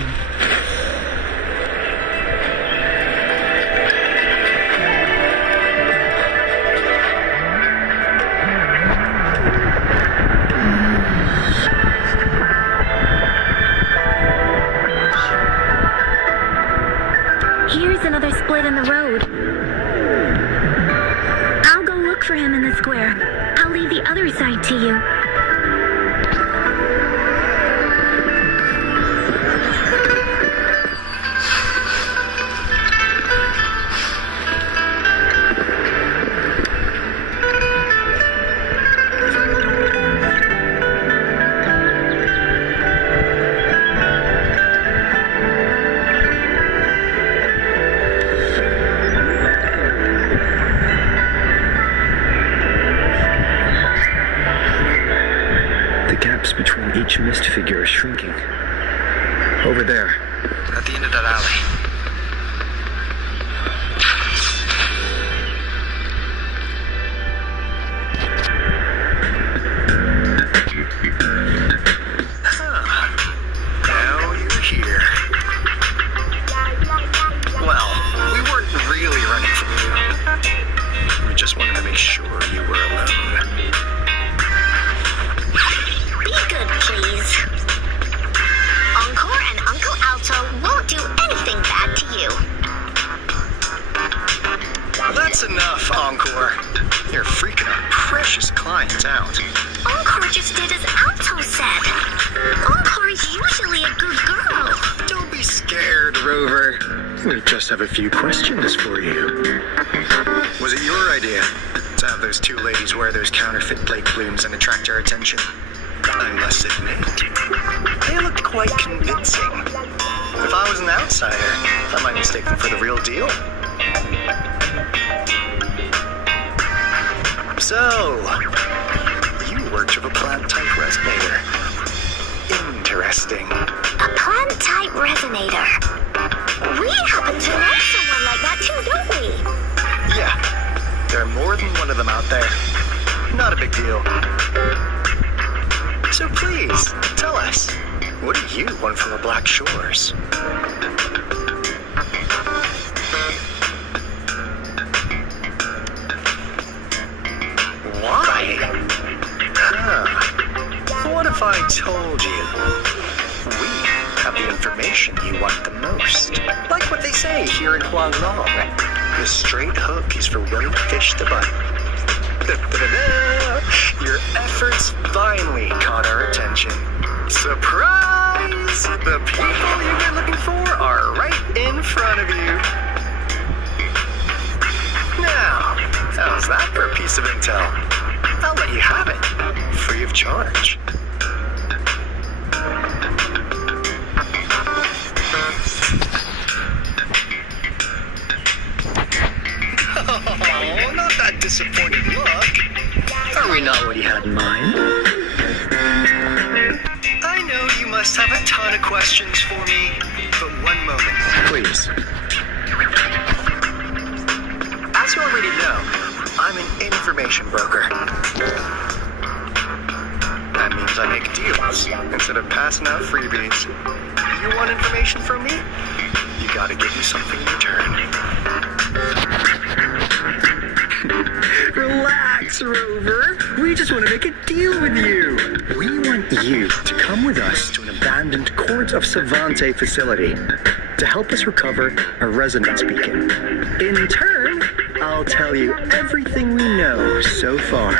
Here's another split in the road. I'll go look for him in the square. I'll leave the other side to you. Between each mist figure is shrinking. Over there, at the end of that alley. Now you're here. Well, we weren't really running from you. We just wanted to make sure you were alone. Be good, please. Encore and Uncle Alto won't do anything bad to you. That's enough, Encore. You're freaking our precious client out. Encore just did as Alto said. Encore is usually a good girl. Don't be scared, Rover. We just have a few questions for you. Was it your idea to have those two ladies wear those counterfeit plague plumes and attract our attention? I must admit, they looked quite convincing. If I was an outsider, I might mistake them for the real deal. So, you worked with a plant-type resonator. Interesting. A plant-type resonator. We happen to know someone like that too, don't we? Yeah, there are more than one of them out there. Not a big deal. So please, tell us, what do you want from the Black Shores? Why? What if I told you we have the information you want the most? Like what they say here in Huanglong, the straight hook is for willing fish to bite. Your efforts finally caught our attention. Surprise! The people you've been looking for are right in front of you. Now, how's that for a piece of intel? I'll let you have it, free of charge. Oh, not that disappointed look. Are we not what you had in mind? I know you must have a ton of questions for me, but one moment, please. As you already know, I'm an information broker. That means I make deals instead of passing out freebies. You want information from me? You gotta give me something in return. Relax, Rover. We just want to make a deal with you. We want you to come with us to an abandoned Court of Savante facility to help us recover a resonance beacon. In turn, I'll tell you everything we know so far.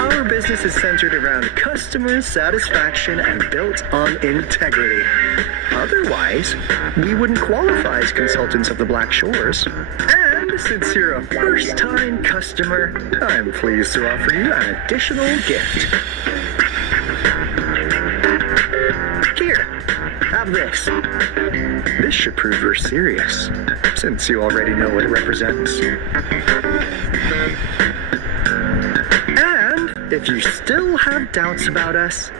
Our business is centered around customer satisfaction and built on integrity. Otherwise, we wouldn't qualify as consultants of the Black Shores. And since you're a first-time customer, I'm pleased to offer you an additional gift. Here, have this. This should prove you're serious, since you already know what it represents. And if you still have doubts about us,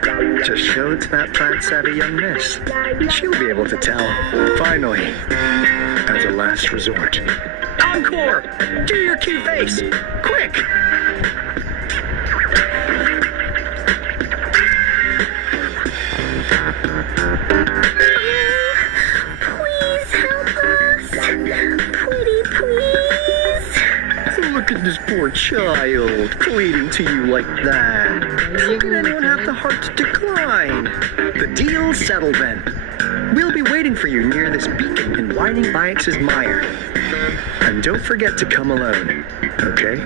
just show it to that plant-savvy young miss. She'll be able to tell. Finally, as a last resort. Encore! Do your cute face! Quick! Please help us. Pretty please. Look at this poor child, pleading to you like that. How can anyone have the heart to decline? The deal's settled then. We'll be waiting for you near this beacon in Whining Ix's mire. And don't forget to come alone, okay?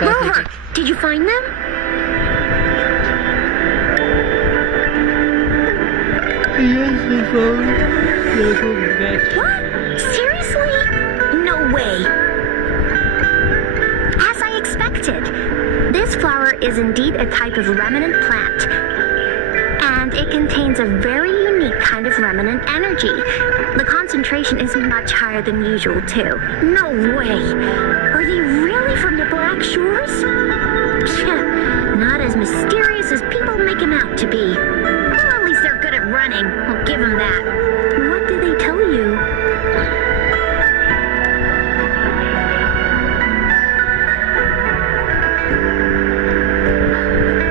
Rover, did you find them? What? Seriously? No way. As I expected, this flower is indeed a type of remnant plant. And it contains a very unique kind of remnant energy. The concentration is much higher than usual, too. No way. Are they really from the Black Shores? Not as mysterious as people make them out to be. Well, at least they're good at running. I'll give them that. What did they tell you?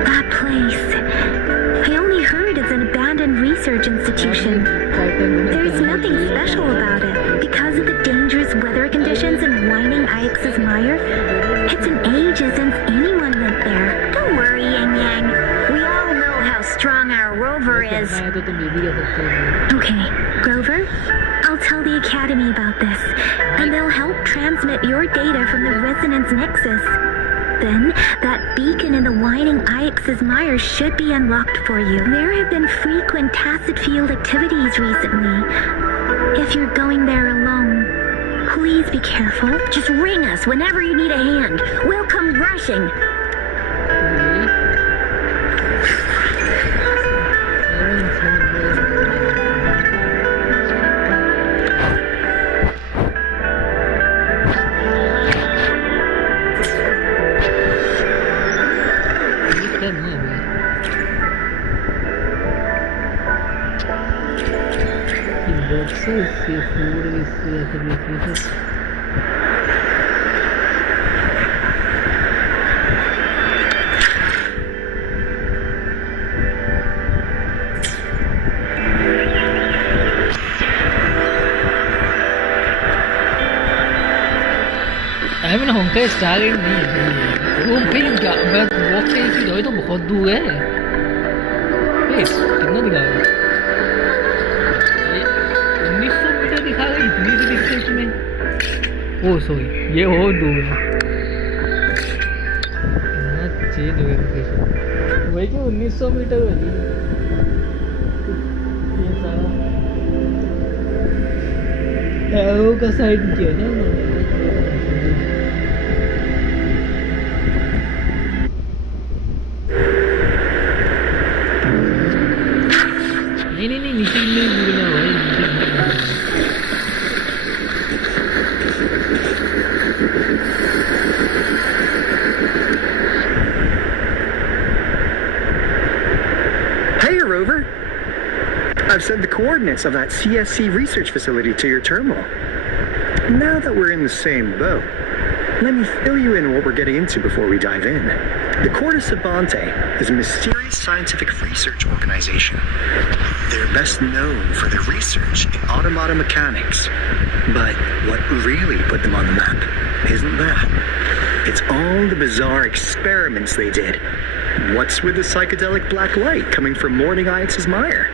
That place. I only heard it's an abandoned research institution. There's nothing special about it. Because of the dangerous weather conditions in Whining Ix's mire, it's an ages since anyone went there. Don't worry, Yang Yang. We all know how strong our Rover is. Okay, Rover, I'll tell the Academy about this, and they'll help transmit your data from the Resonance Nexus. Then, that beacon in the Whining Ix's mire should be unlocked for you. There have been frequent tacit field activities recently. If you're going there alone, please be careful. Just ring us whenever you need a hand. We'll come rushing. मैंने होंका start नहीं है वो फिर मैं walk से ही तो बहुत दूर है कितना दिखा रहा है? 1900 मीटर दिखा रहा है इतनी सी डिस्टेंस में। ओह सॉरी, ये और दूर है। कितना चेंज हो गया लोकेशन। वही कि 1900 मीटर है जी। ये सारा एरो का साइड किया ना उन्होंने। नहीं नीचे नहीं गिरना भाई, नीचे नहीं गिरना। Hey, Rover. I've sent the coordinates of that CSC research facility to your terminal. Now that we're in the same boat, let me fill you in on what we're getting into before we dive in. The Corte Savante is a mysterious scientific research organization. They're best known for their research in automata mechanics. But what really put them on the map isn't that. It's all the bizarre experiments they did. What's with the psychedelic black light coming from Morning Ice's mire?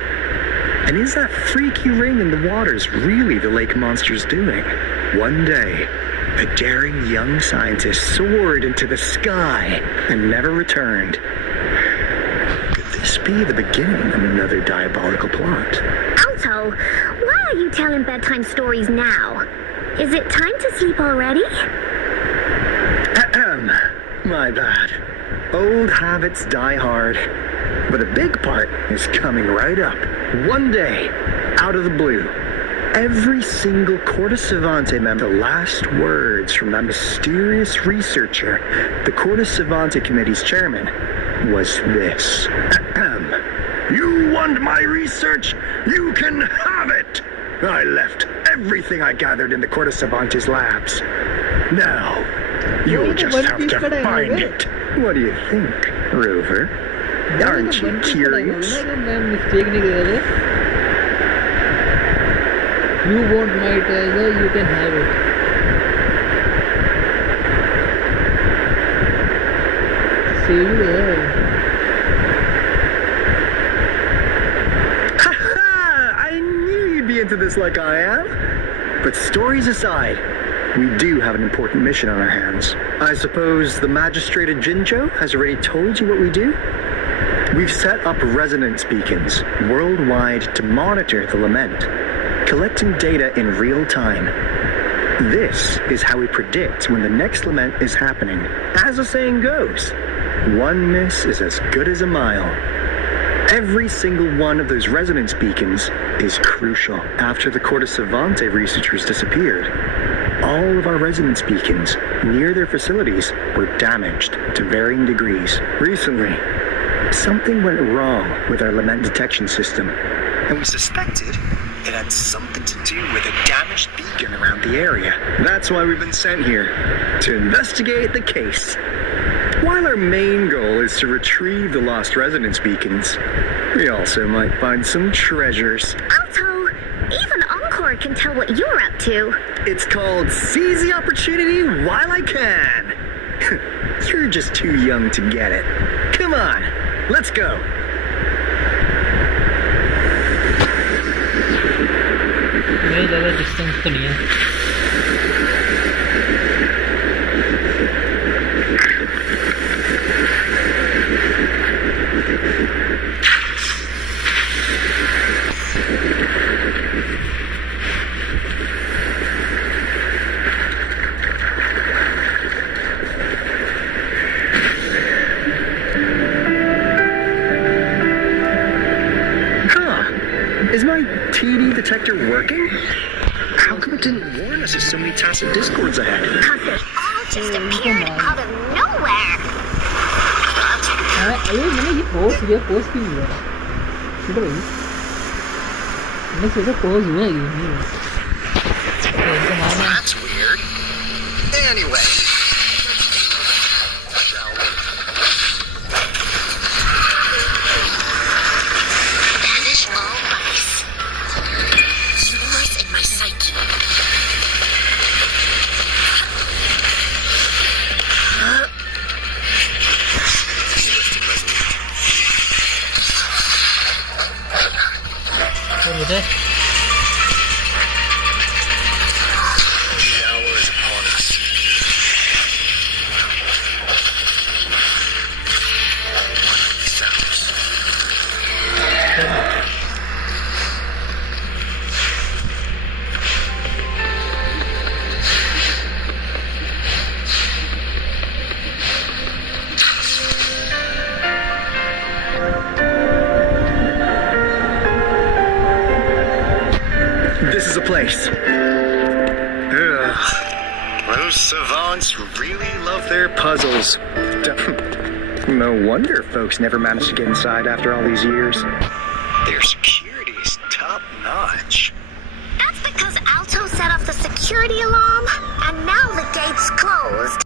And is that freaky ring in the waters really the lake monster's doing? One day, a daring young scientist soared into the sky and never returned. Could this be the beginning of another diabolical plot? Alto, why are you telling bedtime stories now? Is it time to sleep already? Ahem. My bad. Old habits die hard. But a big part is coming right up. One day, out of the blue, every single Corte Savante member, the last words from that mysterious researcher, the Corte Savante Committee's chairman, was this. Ahem. You want my research? You can have it! I left everything I gathered in the Corte Savante's labs. Now, you'll just have to find it. What do you think, Rover? Aren't you curious? You want my treasure, you can have it. Save it. I knew you'd be into this like I am. But stories aside, we do have an important mission on our hands. I suppose the magistrate at Jinjo has already told you what we do? We've set up resonance beacons worldwide to monitor the lament, collecting data in real time. This is how we predict when the next lament is happening. As the saying goes, one miss is as good as a mile. Every single one of those resonance beacons is crucial. After the Corte Savante researchers disappeared, all of our resonance beacons near their facilities were damaged to varying degrees. Recently, something went wrong with our lament detection system, and we suspected it had something to do with a damaged beacon around the area. That's why we've been sent here, to investigate the case. While our main goal is to retrieve the lost resonance beacons, we also might find some treasures. Alto, even Encore can tell what you're up to. It's called Seize the Opportunity While I Can. You're just too young to get it. Come on, let's go. मेरी ज़्यादा distance तो नहीं है। Is my TD detector working? How come it didn't warn us of so many tacit discords ahead? Cause they all just appeared out of nowhere. अरे मैंने ये post क्यों हुआ? किधर है? मैंने सोचा पोस्ट हुआ है ये नहीं हुआ। That's weird. Anyway. place. Ugh. Those savants really love their puzzles. No wonder folks never managed to get inside after all these years. Their security's top-notch. That's because Alto set off the security alarm, and now the gate's closed.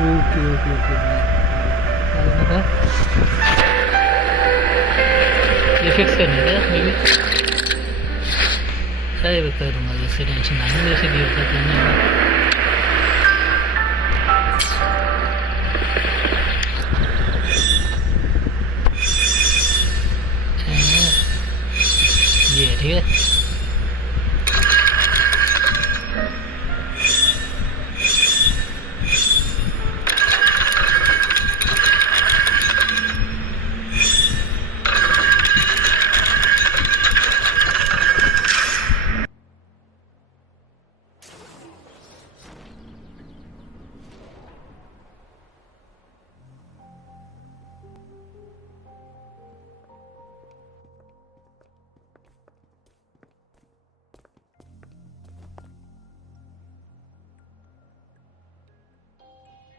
Okay ये fix करने का मे भी सारे मैं करूँगा वैसे tension नहीं वैसे भी होता करना ये ठीक है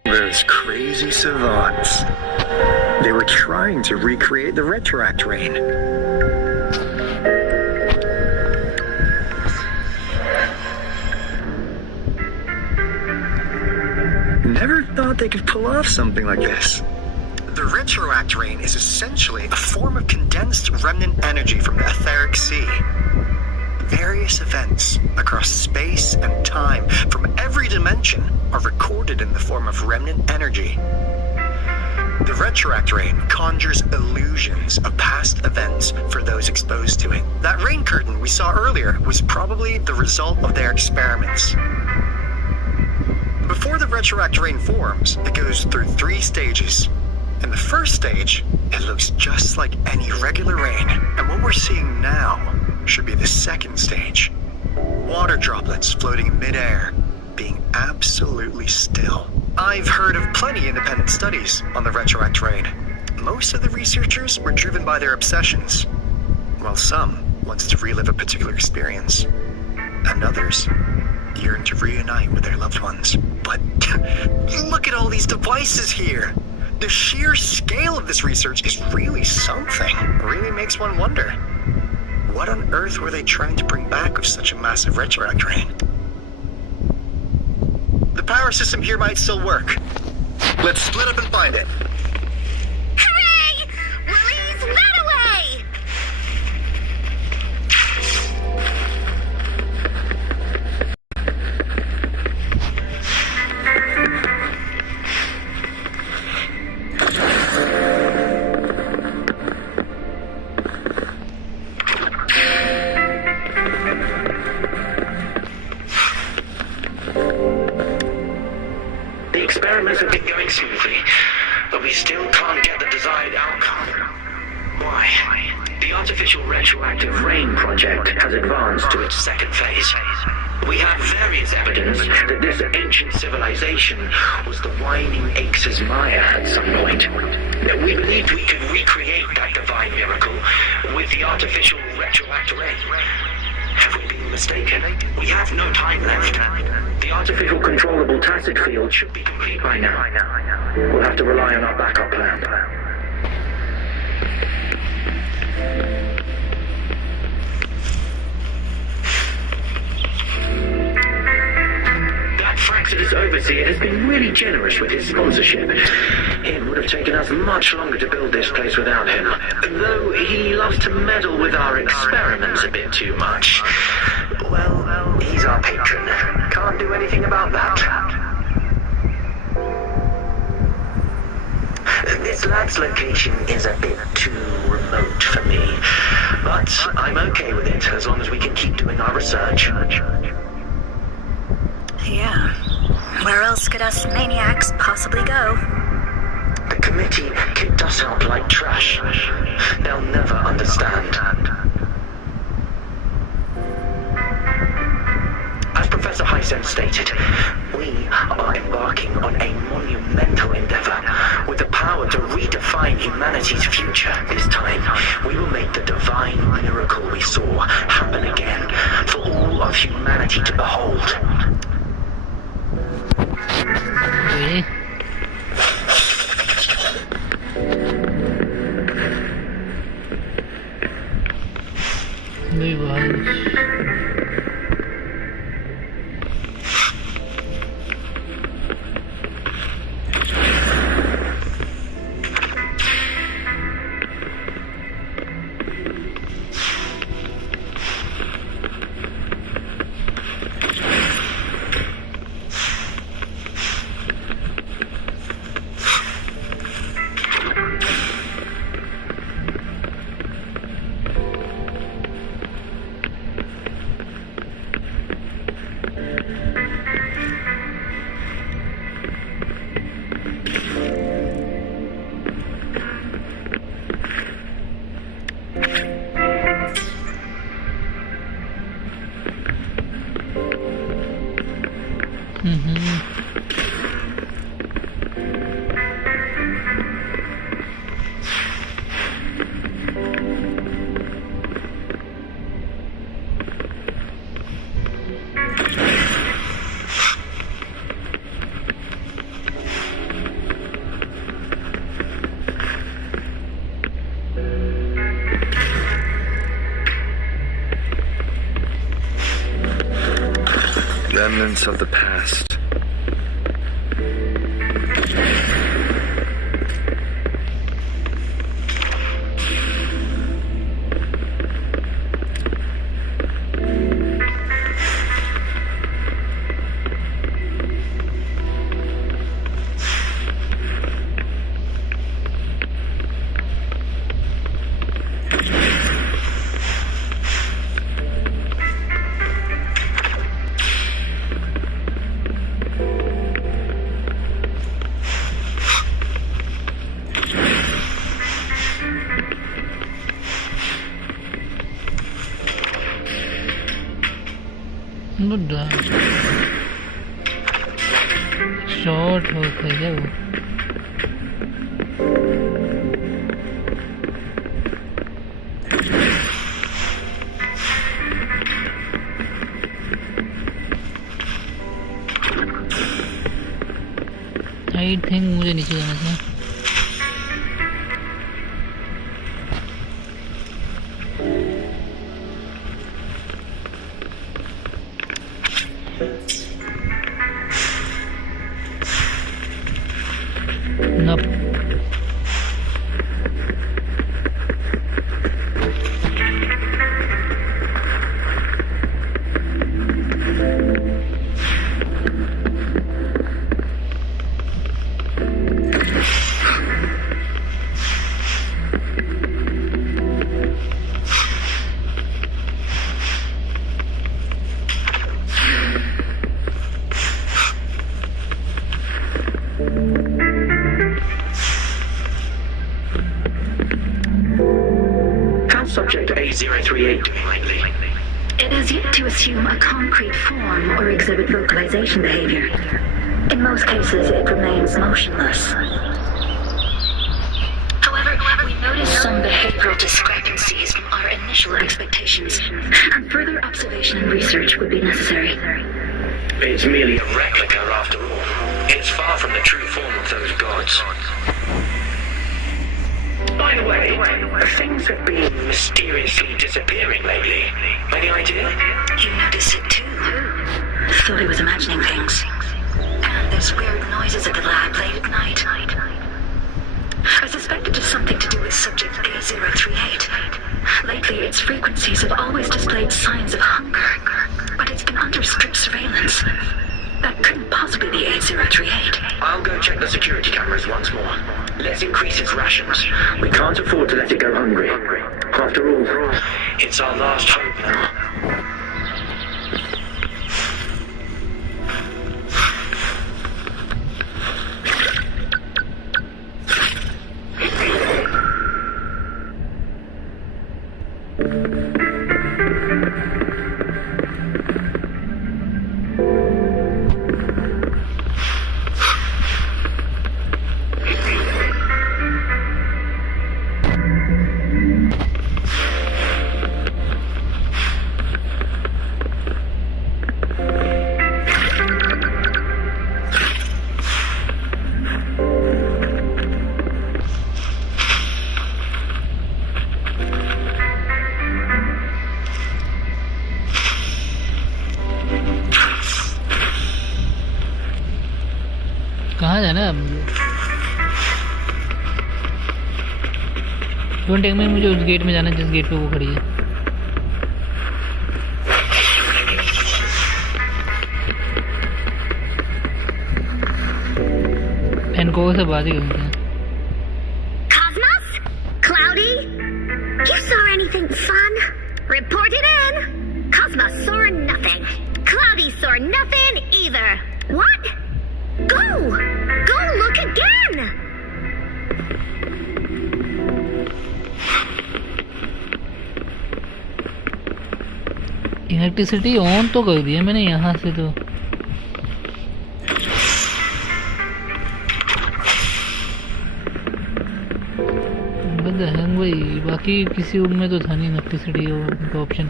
Those crazy savants. They were trying to recreate the retroact rain. Never thought they could pull off something like this. The retroact rain is essentially a form of condensed remnant energy from the etheric sea. Various events across space and time from every dimension are recorded in the form of remnant energy. The retroact rain conjures illusions of past events for those exposed to it. That rain curtain we saw earlier was probably the result of their experiments. Before the retroact rain forms, it goes through 3 stages. In the first stage, it looks just like any regular rain, and what we're seeing now should be the second stage. Water droplets floating in midair, being absolutely still. I've heard of plenty independent studies on the retroact rain. Most of the researchers were driven by their obsessions, while some wanted to relive a particular experience, and others yearn to reunite with their loved ones. But look at all these devices here! The sheer scale of this research is really something. It really makes one wonder. What on earth were they trying to bring back with such a massive retroact rain? The power system here might still work. Let's split up and find it. Hooray! Willie's that away! Experiments have been going smoothly, but we still can't get the desired outcome. Why? The artificial retroactive rain project has advanced to its second phase. We have various evidence that this ancient civilization was the Whining Aches Maya at some point. We believed we could recreate that divine miracle with the artificial retroactive rain. Have we been mistaken? We have no time left. The artificial controllable tacit field should be complete by now. We'll have to rely on our backup plan. That Fraxidus overseer has been really generous with his sponsorship. It would have taken us much longer to build this place without him. Though he loves to meddle with our experiments a bit too much. Well, he's our patron. Can't do anything about that. This lab's location is a bit too remote for me. But I'm okay with it as long as we can keep doing our research. Yeah. Where else could us maniacs possibly go? The committee kicked us out like trash. They'll never understand. As Professor Heisem stated, we are embarking on a monumental endeavor with the power to redefine humanity's future. This time, we will make the divine miracle we saw happen again for all of humanity to behold. Really? Remnants of the past. Short हो गया वो I think मुझे नीचे जाना था Subject A038 lightly. It has yet to assume a concrete form or exhibit vocalization behavior. In most cases, it remains motionless. However, we noticed some behavioral discrepancies from our initial expectations, and further observation and research would be necessary. It's merely a replica after all. It's far from the true form of those gods. By the way, things have been mysteriously disappearing lately. Any idea? You noticed it too. Thought I was imagining things. And there's weird noises at the lab late at night. I suspect it is something to do with subject A038. Lately, its frequencies have always displayed signs of hunger, but it's been under strict surveillance. That couldn't possibly be A038. I'll go check the security cameras once more. Let's increase its rations. We can't afford to let it go hungry. After all, it's our last hope now. कहाँ जाना है अब मुझे? Don't take me, मुझे उस gate में जाना है जिस गेट पे वो खड़ी है। इनको से बात ही करते हैं। Cosmos? Cloudy? You saw anything fun? Report it in. Cosmos saw nothing. Cloudy saw nothing either. What? Go! Go look again! Electricity on तो कर दिया मैंने यहाँ से तो। भाई बाकी किसी रूम में तो था नहीं इलेक्ट्रिसिटी का option.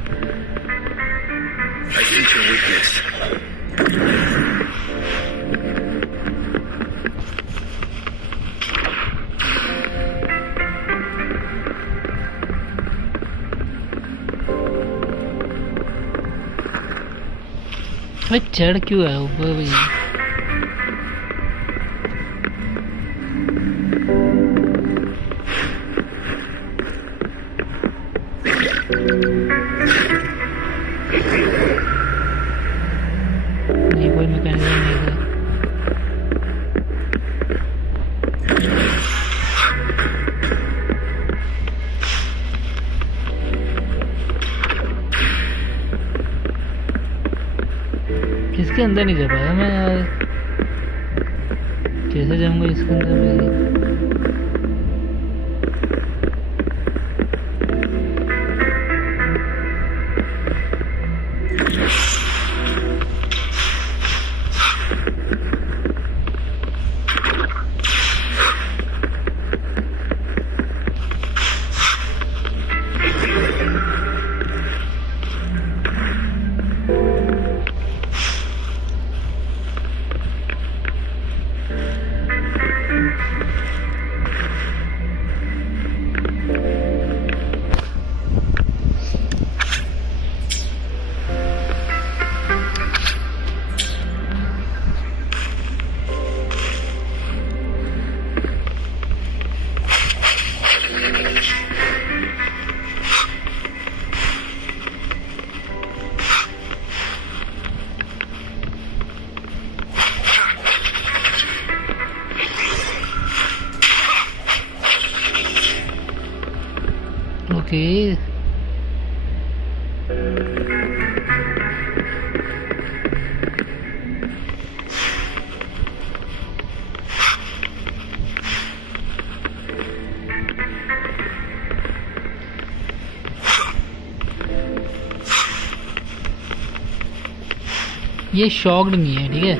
I see your weakness. भाई चढ़ क्यों है ऊपर भाई? ये कोई मैकेनिज्म नहीं है। इसके अंदर नहीं जा पाया मैं यार, कैसे जाऊंगा इसके अंदर भाई? Okay. ये शॉक्ड नहीं है, ठीक है?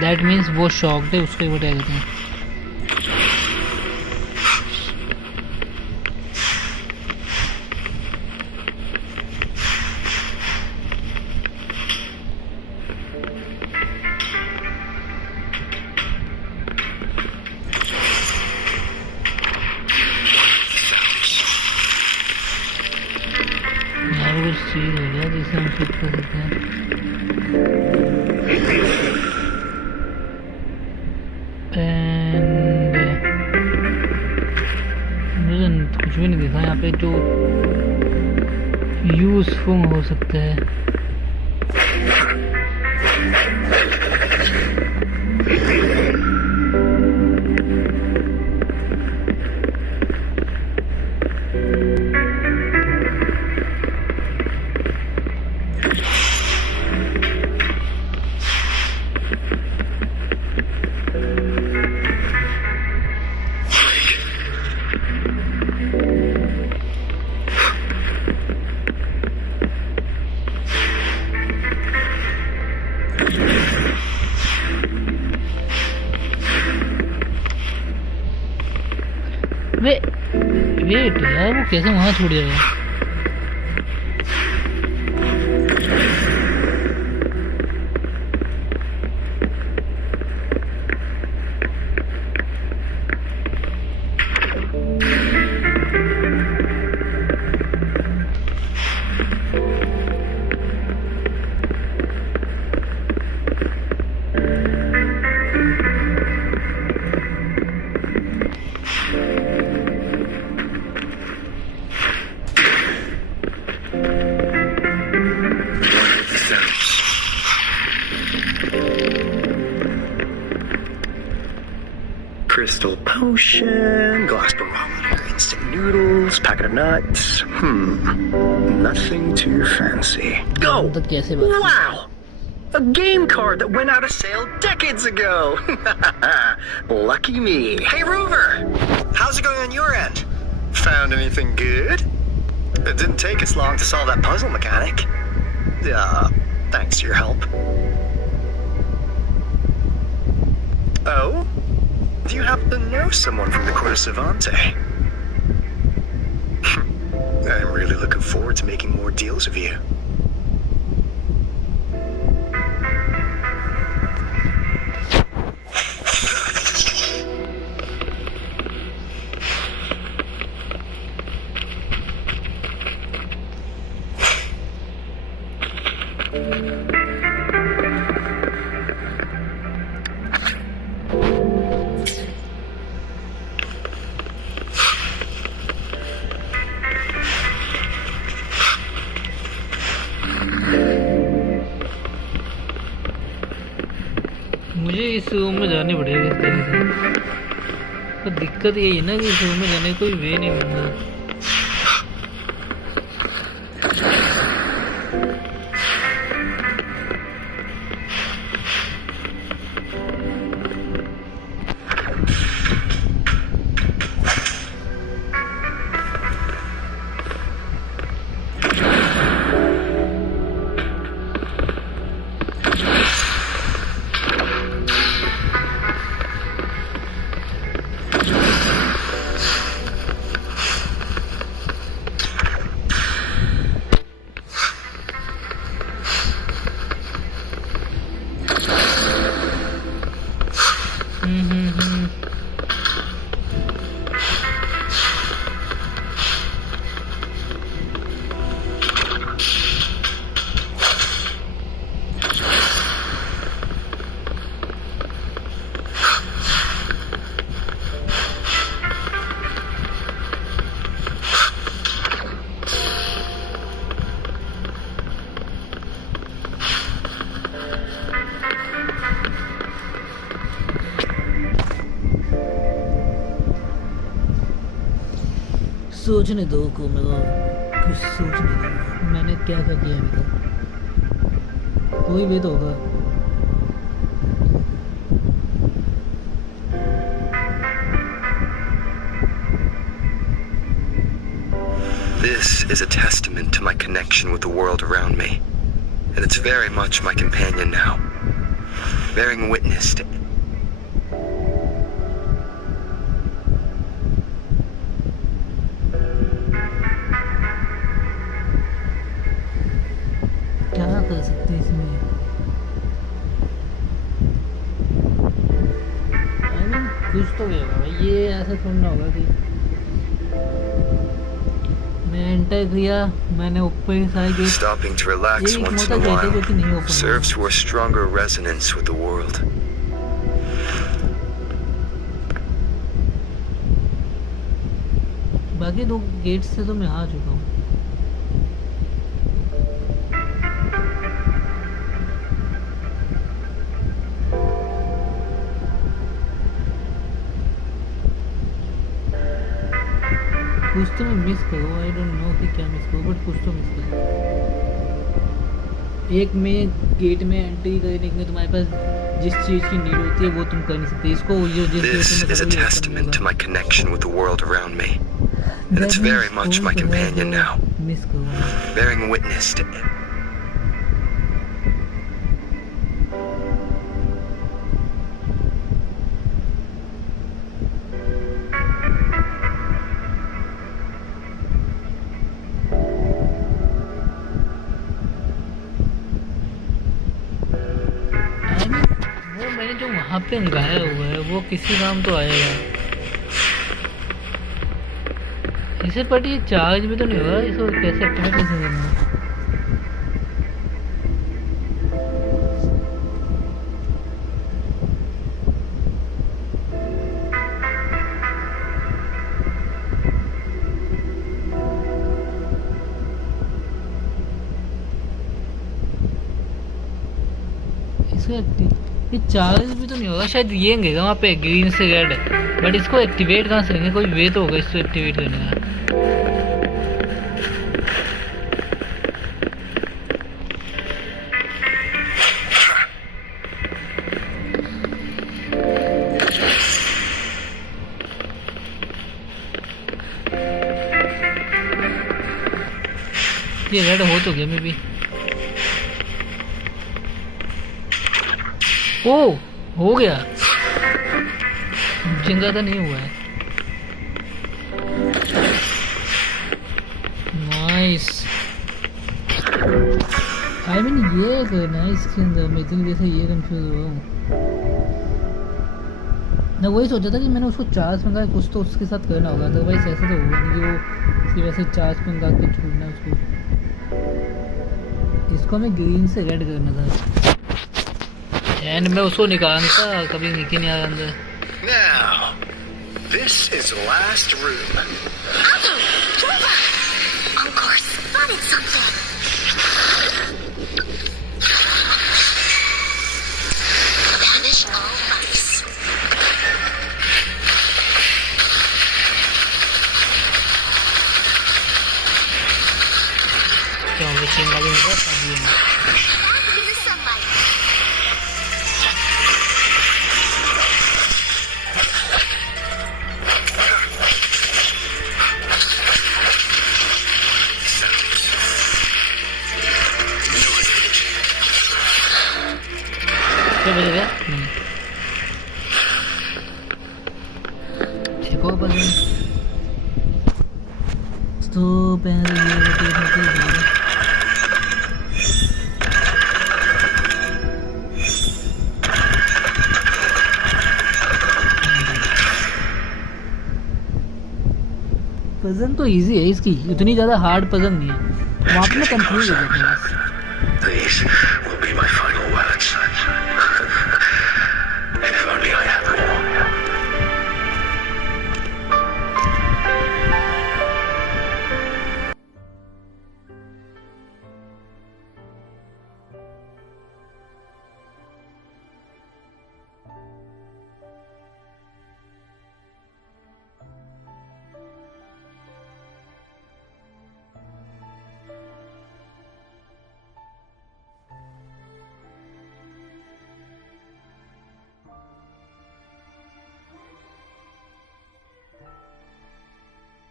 दैट मीन्स वो शॉक्ड है, उसको बता देते हैं। चीज हो गया जिसे हम फिट कर सकते हैं। मुझे कुछ भी नहीं दिखा यहाँ पे जो यूजफुल हो सकता है। वेट यार, वो कैसे वहाँ छोड़ जाएगा? Crystal potion, glass barometer, instant noodles, packet of nuts. Nothing too fancy. Go! तो कैसे बात? Wow! A game card that went out of sale decades ago. Lucky me. Hey, Rover! How's it going on your end? Found anything good? It didn't take us long to solve that puzzle mechanic. Thanks to your help. Oh? Do you happen to know someone from the Court of Savante? I'm really looking forward to making more deals with you. मुझे इस room में जाने पड़ेगा इस तरीके से, पर दिक्कत यही है ना कि इस रूम में जाने का कोई वे नहीं मिल रहा। सोचने दो को, मेरा कुछ सोचने दो, मैंने क्या क्या किया अभी तक, कोई भी तो होगा। This is a testament to my connection with the world around me, and it's very much my companion now, bearing witness to क्या कर सकते हैं इसमें। I mean, कुछ तो भी होगा भाई, ये ऐसा थोड़ा होगा कि मैं एंटर किया, मैंने ऊपर सारे gate, stopping to relax once in a while serves for a stronger resonance with the world. बाकी दो गेट से तो मैं आ चुका हूँ। कुछ तो मैं मिस करूँ, आई डोंट नो कि क्या मिस करूँ, बट कुछ तो मिस करूँ। एक में गेट में एंट्री करने के लिए तुम्हारे पास जिस चीज़ की नीड होती है वो तुम कर नहीं सकते। इसको This is a testament to my connection with the world around me, and it's very much my companion now, miss करूँ। bearing witness to it. कहाँ पे गाया हुआ है वो, किसी काम तो आएगा इसे। बट ये चार्ज भी तो नहीं होगा, इसको कैसे एक्टिवेट कैसे करना है? ये चार्ज भी तो नहीं होगा शायद, ये गएगा वहाँ पे ग्रीन से रेड, बट इसको एक्टिवेट कहाँ से करेंगे? कोई वे तो होगा इसको एक्टिवेट करने का। ये रेड हो तो गया मे भी। ओ हो गया, जिंदा तो नहीं हुआ है। नाइस। आई मीन ये करना है इसके अंदर, मैं इतनी देर से ये कंफ्यूज हुआ हूँ। मैं वही सोचा था कि मैंने उसको चार्ज मंगाया, कुछ तो उसके साथ करना होगा, अदरवाइज ऐसे तो होगा नहीं कि वो सिर्फ ऐसे चार्ज मंगा के छोड़ना उसको। इसको हमें ग्रीन से रेड करना था एंड मैं उसको निकालता, कभी निकल नहीं आया अंदर। Now, this is last room. Encore spotted something. Banish all vice. क्या हम चेन लगे हैं बस अभी In the sunlight. क्या बज गया? ठीक हो बज तो पहले ये पजल तो इजी है इसकी, इतनी ज़्यादा हार्ड पजल नहीं है। वहाँ पे मैं कंफ्यूज हो गया था। These will be my final words. If only I had more.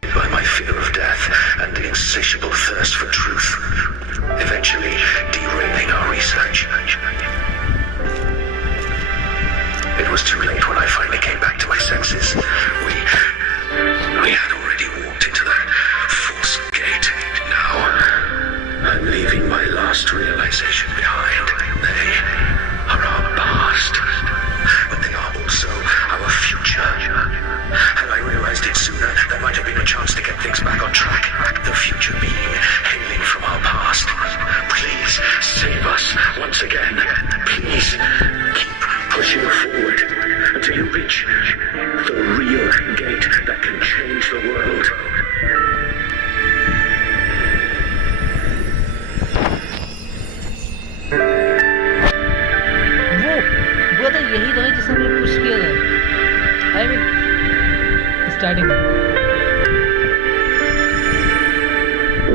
By my fear of death and the insatiable thirst for truth, eventually derailing our research. It was too late when I finally came back to my senses. We had already walked into that false gate. Now, I'm leaving my last realization behind. They are our past, but they are also our future. Had I realized it sooner, there might have been a chance to get things back on track. The future being hailing from our past. Please save us once again. Please keep pushing forward until you reach the real gate that can change the world. वो तो यही था जिसने मुझे push किया था। I mean starting में।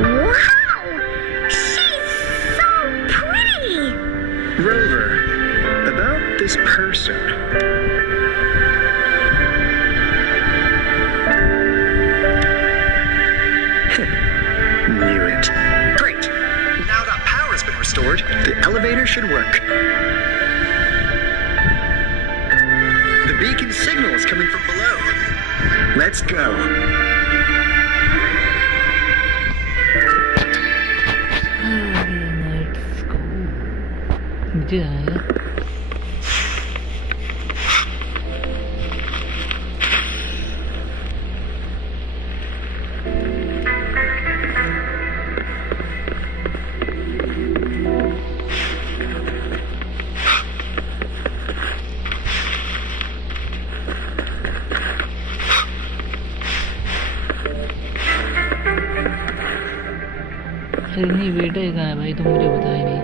Wow! She's so pretty! Rover, about this person. Knew it. Great. Now that power's been restored, the elevator should work. The beacon signal is coming from below. Let's go. नीचे जाना है। Inhibitor कहाँ है भाई, तुम मुझे बताया नहीं।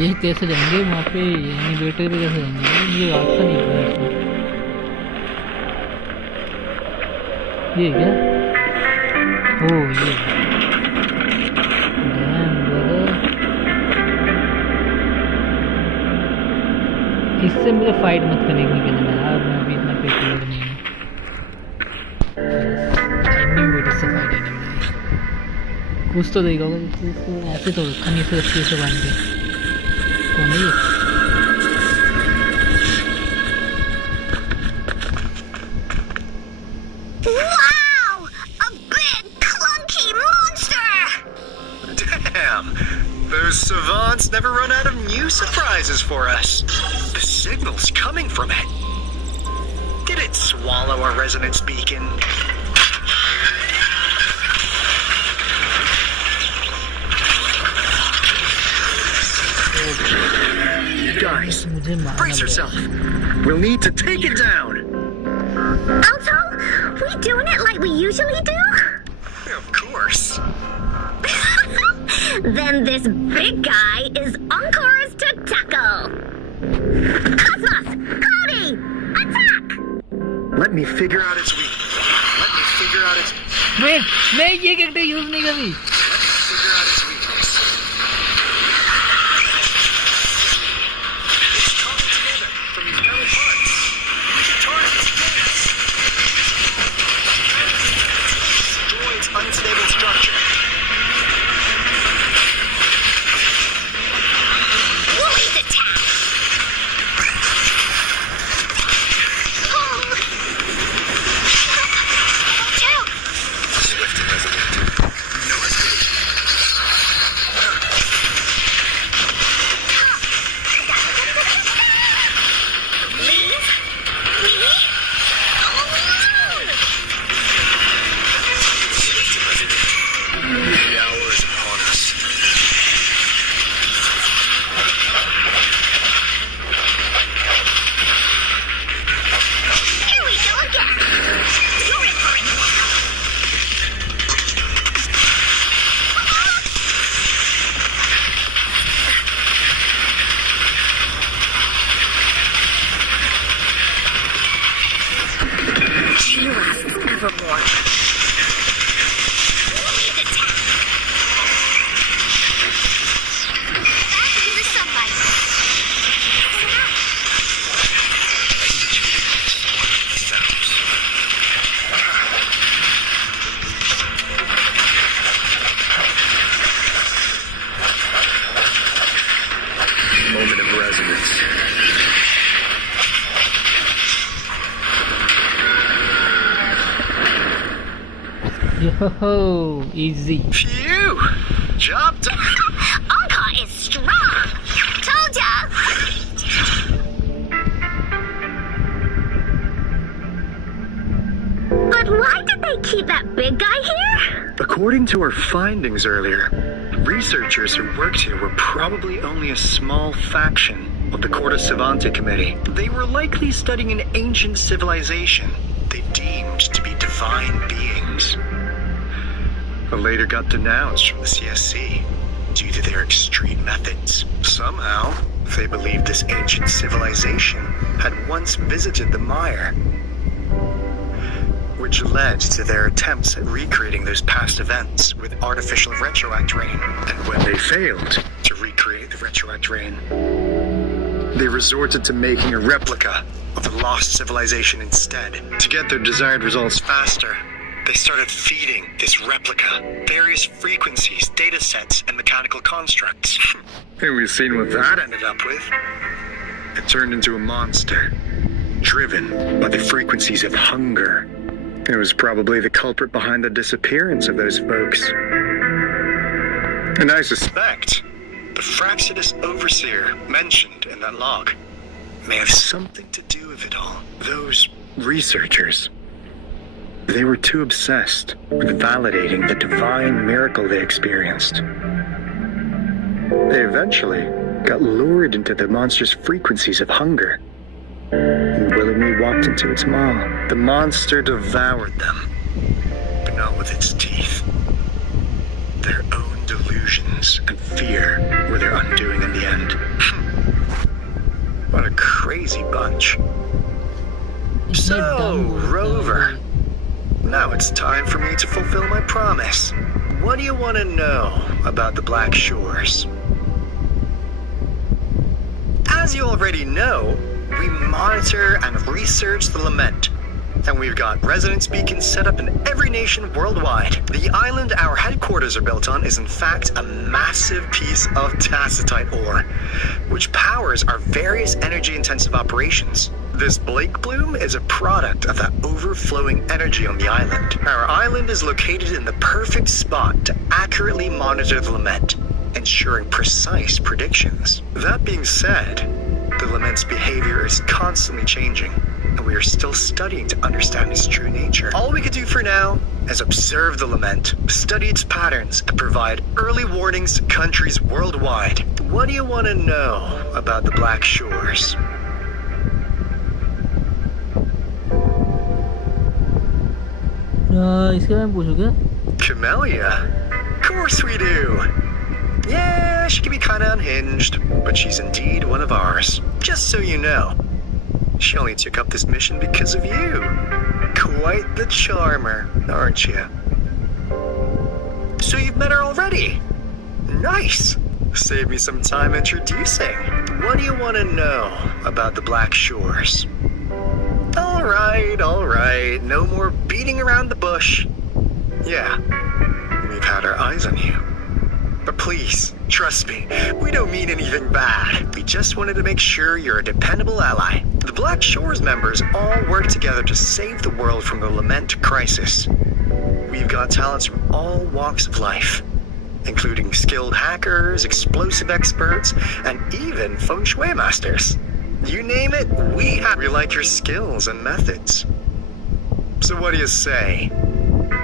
ये कैसे जाएंगे वहाँ पे, इन्हिबिटर पे कैसे जाएंगे, मुझे रास्ता नहीं पता इसमें। ये क्या? ओ ये इससे मुझे फाइट मत करने की कहना यार, मैं अभी इतना प्रिपेयर नहीं हूँ। इससे फाइट नहीं मुझे कुछ तो देगा होगा, ऐसे तो रखा नहीं, रस्सी से बांध के कौन है ये? Wow! A big clunky monster! Damn! Those savants never run out of new surprises for us. The signal's coming from it. Did it swallow our resonance beacon? Guys, brace yourself. We'll need to take it down. Alto, we doing it like we usually do? Of course. Then this big guy is Encore's to tackle. Cosmos, Cody, attack! Let me figure out its weakness. Let me figure out its... Wait, मैं ये character use नहीं करी। Let me figure out its weakness. It's coming together from its belly parts. Turnip destroy its unstable structure. Woolly's attack! Home! Watch out! Swift and resolute. No hesitation. Leave me alone! Swift and resolute. The hour is upon us. Here we go again! You're in for it now! She lasts evermore. Woolly's attack! Back into the sunlight! Moment of resonance. Yo, easy. Phew! Job done. Encore is strong! Told ya! But why did they keep that big guy here? According to our findings earlier, researchers who worked here were probably only a small faction of the Corte Savante Committee. They were likely studying an ancient civilization they deemed to be divine beings, but later got denounced from the CSC due to their extreme methods. Somehow, they believed this ancient civilization had once visited the mire, which led to their attempts at recreating those past events with artificial retroact rain. And when they failed to recreate the retroact rain, they resorted to making a replica of the lost civilization instead. To get their desired results faster, they started feeding this replica various frequencies, data sets, and mechanical constructs. And we've seen what that ended up with. It turned into a monster, driven by the frequencies of hunger. It was probably the culprit behind the disappearance of those folks. And I suspect the Fraxidus Overseer mentioned in that log may have something to do with it all. Those researchers, they were too obsessed with validating the divine miracle they experienced. They eventually got lured into the monster's frequencies of hunger and willingly walked into its maw. The monster devoured them, but not with its teeth. Their own delusions and fear were their undoing in the end. What a crazy bunch. So, Rover, now it's time for me to fulfill my promise. What do you want to know about the Black Shores? As you already know, we monitor and research the Lament, and we've got resonance beacons set up in every nation worldwide. The island our headquarters are built on is in fact a massive piece of tacitite ore, which powers our various energy-intensive operations. This Blake Bloom is a product of that overflowing energy on the island. Our island is located in the perfect spot to accurately monitor the Lament, ensuring precise predictions. That being said, the Lament's behavior is constantly changing, and we are still studying to understand its true nature. All we can do for now is observe the Lament, study its patterns, and provide early warnings to countries worldwide. What do you want to know about the Black Shores? इसके बारे में पूछोगे? Camellia? Of course we do! Yeah, she can be kinda unhinged, but she's indeed one of ours. Just so you know, she only took up this mission because of you. Quite the charmer, aren't you? So you've met her already? Nice! Save me some time introducing. What do you want to know about the Black Shores? Alright, no more beating around the bush. Yeah, we've had our eyes on you. But please, trust me, we don't mean anything bad. We just wanted to make sure you're a dependable ally. The Black Shores members all work together to save the world from the Lament crisis. We've got talents from all walks of life, including skilled hackers, explosive experts, and even feng shui masters. You name it, we like your skills and methods. So what do you say?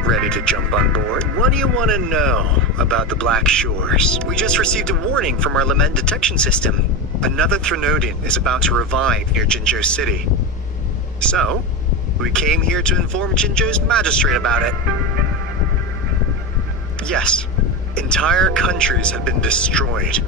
Ready to jump on board? What do you want to know about the Black Shores? We just received a warning from our Lament detection system. Another Thrunodian is about to revive near Jinzhou City. So, we came here to inform Jinzhou's magistrate about it. Yes, entire countries have been destroyed.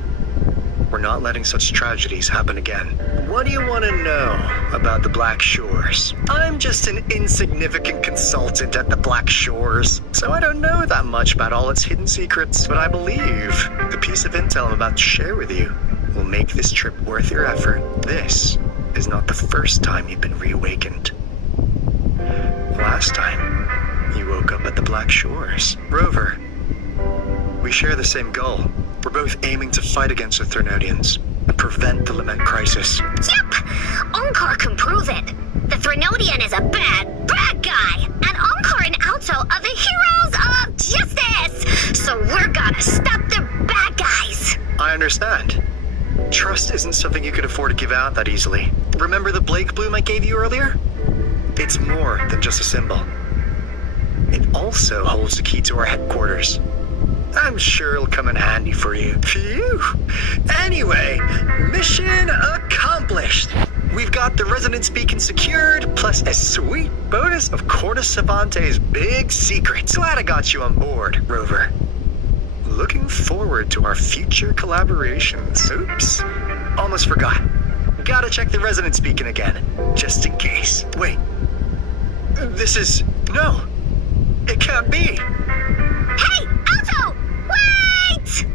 We're not letting such tragedies happen again. What do you want to know about the Black Shores? I'm just an insignificant consultant at the Black Shores, so I don't know that much about all its hidden secrets, but I believe the piece of intel I'm about to share with you will make this trip worth your effort. This is not the first time you've been reawakened. Last time, you woke up at the Black Shores. Rover, we share the same goal. We're both aiming to fight against the Thrunodians and prevent the Lament crisis. Yep! Onkar can prove it. The Thrunodian is a bad, bad guy. And Onkar and Alto are the heroes of justice. So we're gonna stop the bad guys. I understand. Trust isn't something you can afford to give out that easily. Remember the Blake Bloom I gave you earlier? It's more than just a symbol. It also holds the key to our headquarters. I'm sure it'll come in handy for you. Phew! Anyway, mission accomplished! We've got the resonance beacon secured, plus a sweet bonus of Corda Savante's big secrets. Glad I got you on board, Rover. Looking forward to our future collaborations. Oops. Almost forgot. Gotta check the resonance beacon again, just in case. Wait. This is... No! It can't be! Hey, Alto! Wait!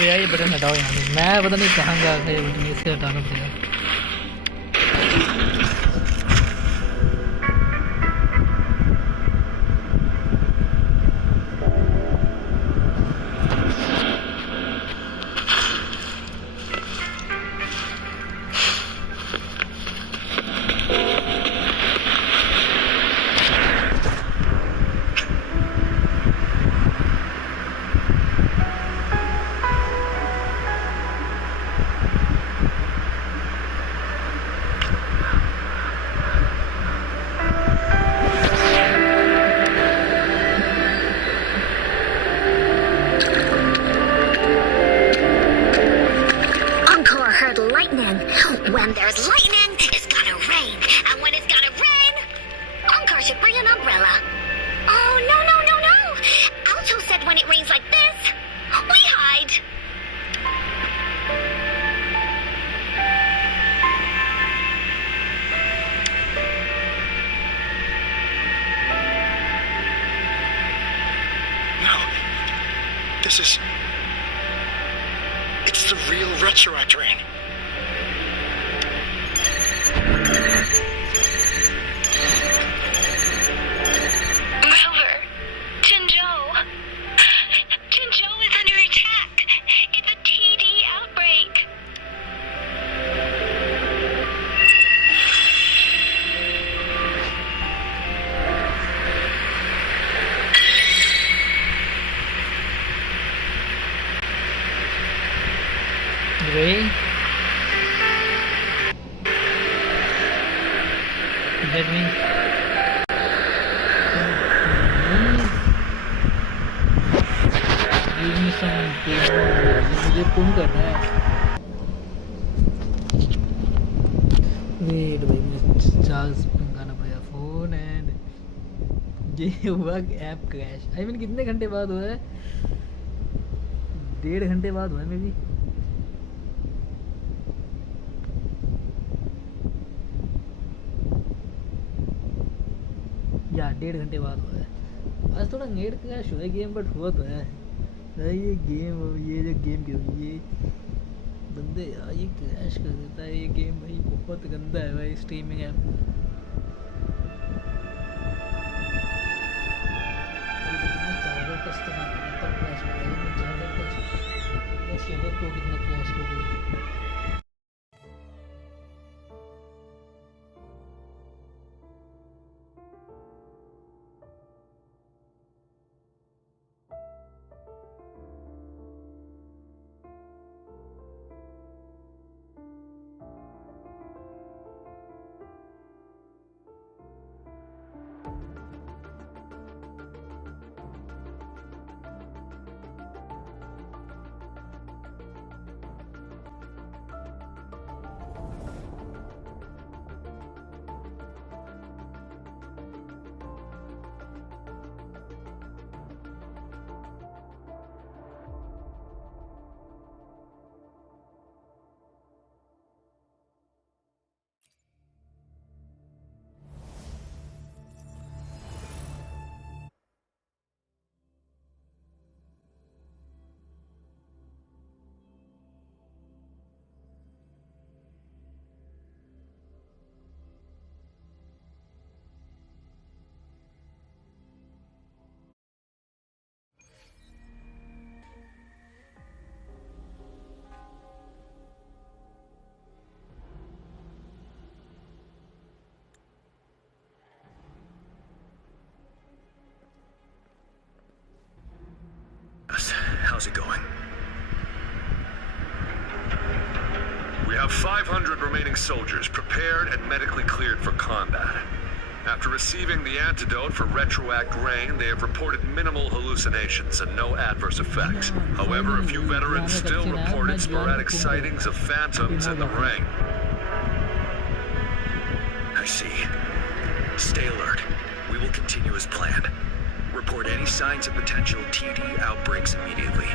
भैया ये button हटाओ यहाँ से। मैं पता नहीं कहाँ गया था ये बटन, इससे हटाना पड़ेगा। this is... It's the real Retroact ring. Rover, Jinzhou. Jinzhou is under attack. It's a TD outbreak. Ray, let me. Give me some game. मुझे पुल करना है. Wait, भाई मुझे चार्ज पिंगाना पड़ेगा फोन एंड ये हुआ ऐप क्रैश. I mean कितने घंटे बाद हुआ है? 1.5 घंटे बाद हुआ है मे बी. या 1.5 घंटे बाद हुआ है. आज थोड़ा नेट क्रैश हुआ है गेम बट हुआ तो है. ये गेम ये जो गेम ये बंदे यार ये क्रैश कर देता है. ये गेम भाई बहुत गंदा है भाई स्ट्रीमिंग ऐप. चार्जर टेस्ट करना तब क्रैश हो गया. चार्जर टेस्ट को कितना क्रैश हो गया. How's it going? We have 500 remaining soldiers prepared and medically cleared for combat. After receiving the antidote for Retroact Rain, they have reported minimal hallucinations and no adverse effects. However, a few veterans still reported sporadic sightings of phantoms in the ring. I see. Stay alert. We will continue as planned. Report any signs of potential TD outbreaks immediately.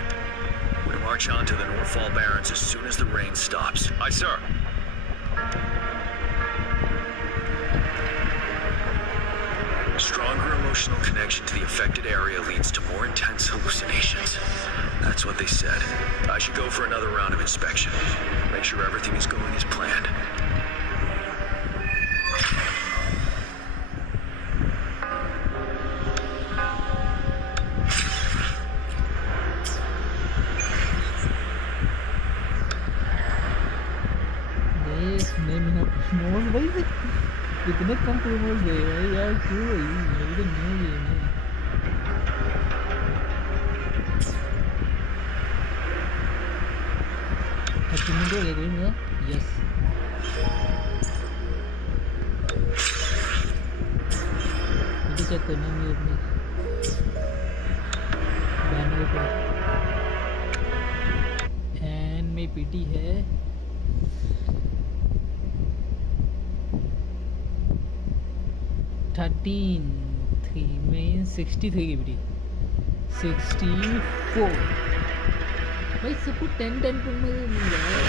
We march on to the Norfall Barrens as soon as the rain stops. Aye, sir. Stronger emotional connection to the affected area leads to more intense hallucinations. That's what they said. I should go for another round of inspection. Make sure everything is going as planned. कितने कम promos दे भाई यार. क्यों भाई मेरी तो new game है. Achievement हो गया कोई मेरा. यस मुझे चेक करना है अपने बैनर पर. एंड मेरी पीटी है 13 में 63 की बड़ी 64 भाई सबको 10 में मिल रहा है.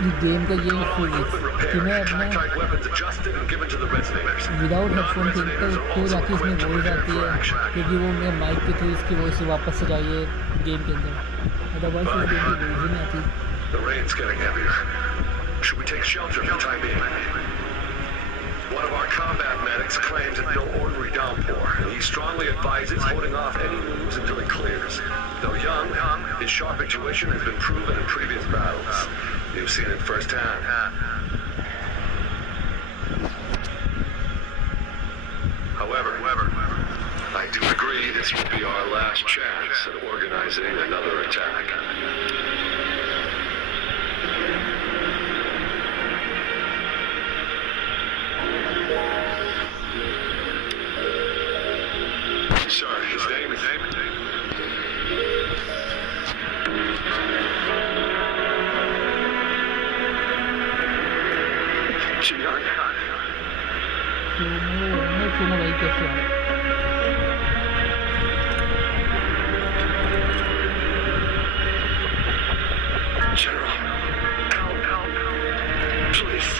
ये गेम का ये फिजिक्स कि मैं अपना विदाउट हेडफोन खेलता हूँ तो जाके इसमें वॉइस आती है, क्योंकि वो मेरे माइक के थ्रू इसकी वॉइस से वापस से जाइए गेम के अंदर, अदरवाइज इस गेम की वॉइस ही नहीं आती। The rain's getting heavier. Should we take shelter for the time being? One of our combat medics claims it's no ordinary downpour, and he strongly advises holding off any moves until it clears. Though young, his sharp intuition has been proven in previous battles. You've seen it firsthand. However, I do agree this will be our last chance at organizing another attack. Sir, his name is Gian. सुनो भाई कैसे हो? General, help, please,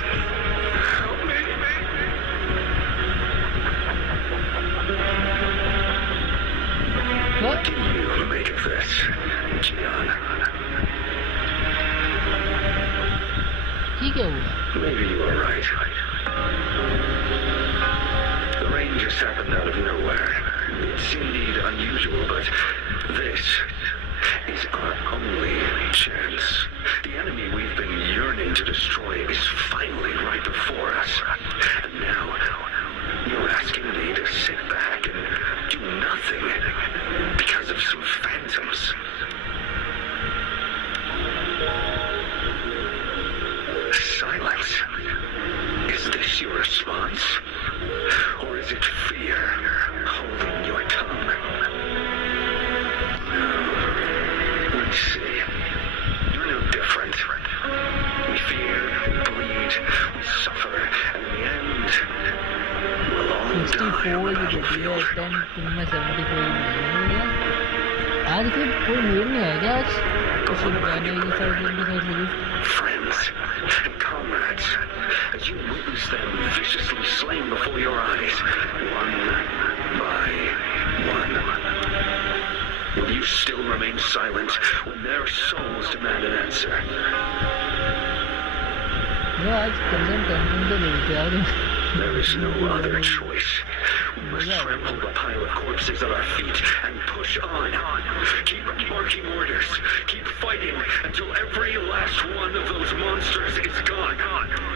help me. What? What do you make of this, Gian? ठीक है वो Maybe you are right. The rain just happened out of nowhere. It's indeed unusual, but this is our only chance. The enemy we've been yearning to destroy is finally right before us. And now, you're asking me to sit back and do nothing because of some phantoms. Silence. Is this your response? Or is it fear holding your tongue? Let's see. You're no different. We fear, we bleed, we suffer, and in the end, we'll all die 64 on the जो है battlefield. 10 तुमने 74 ही आज कोई mood नहीं है क्या आज? कुछ गाने की side Friends and comrades, as you witness them viciously slain before your eyes, one by one, will you still remain silent when their souls demand an answer? वो आज कंटेंट तो मिलते यार There is no other choice. We must trample the pile of corpses at our feet and push on. Keep marking orders. Keep fighting until every last one of those monsters is gone.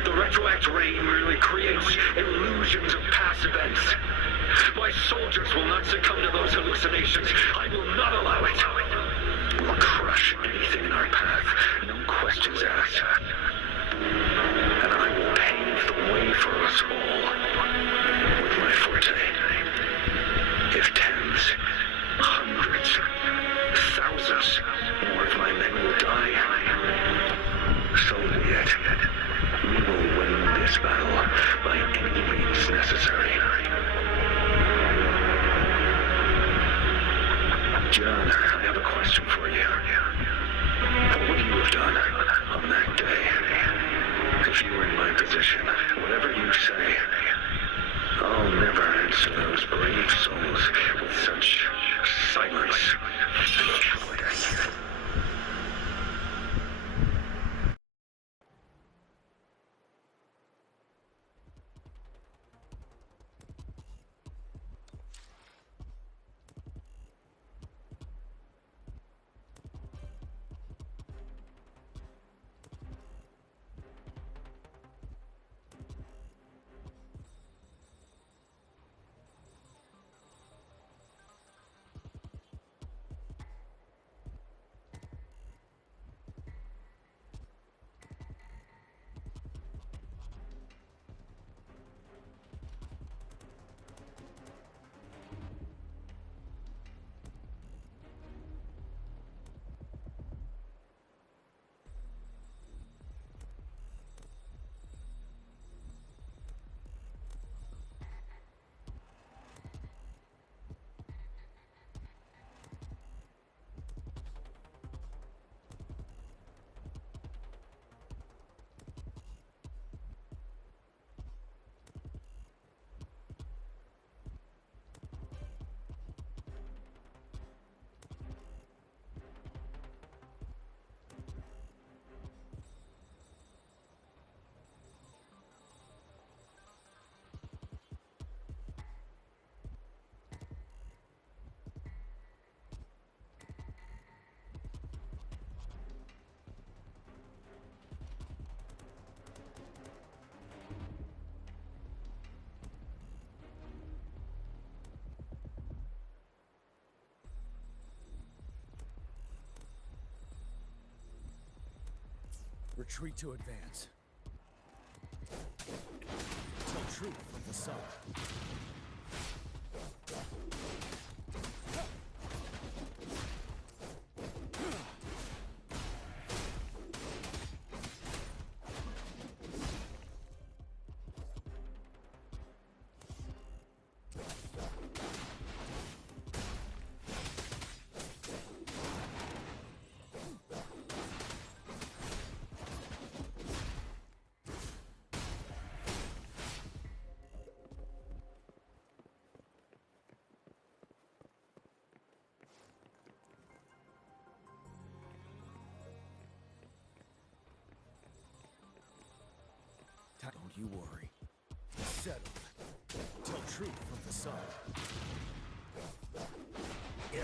The retroact rain merely creates illusions of past events. My soldiers will not succumb to those hallucinations. I will not allow it. We'll crush anything in our path. No questions asked. And I will pave the way for us all with my forte. If tens, hundreds, thousands more of my men will die, so be it. We will win this battle by any means necessary. John, I have a question for you. What would you have done on that day? If you were in my position, whatever you say, I'll never answer those brave souls with such silence and cowardice. Retreat to advance. Tell truth from facade. Don't you worry. Settled. Tell truth from facade. Yeah!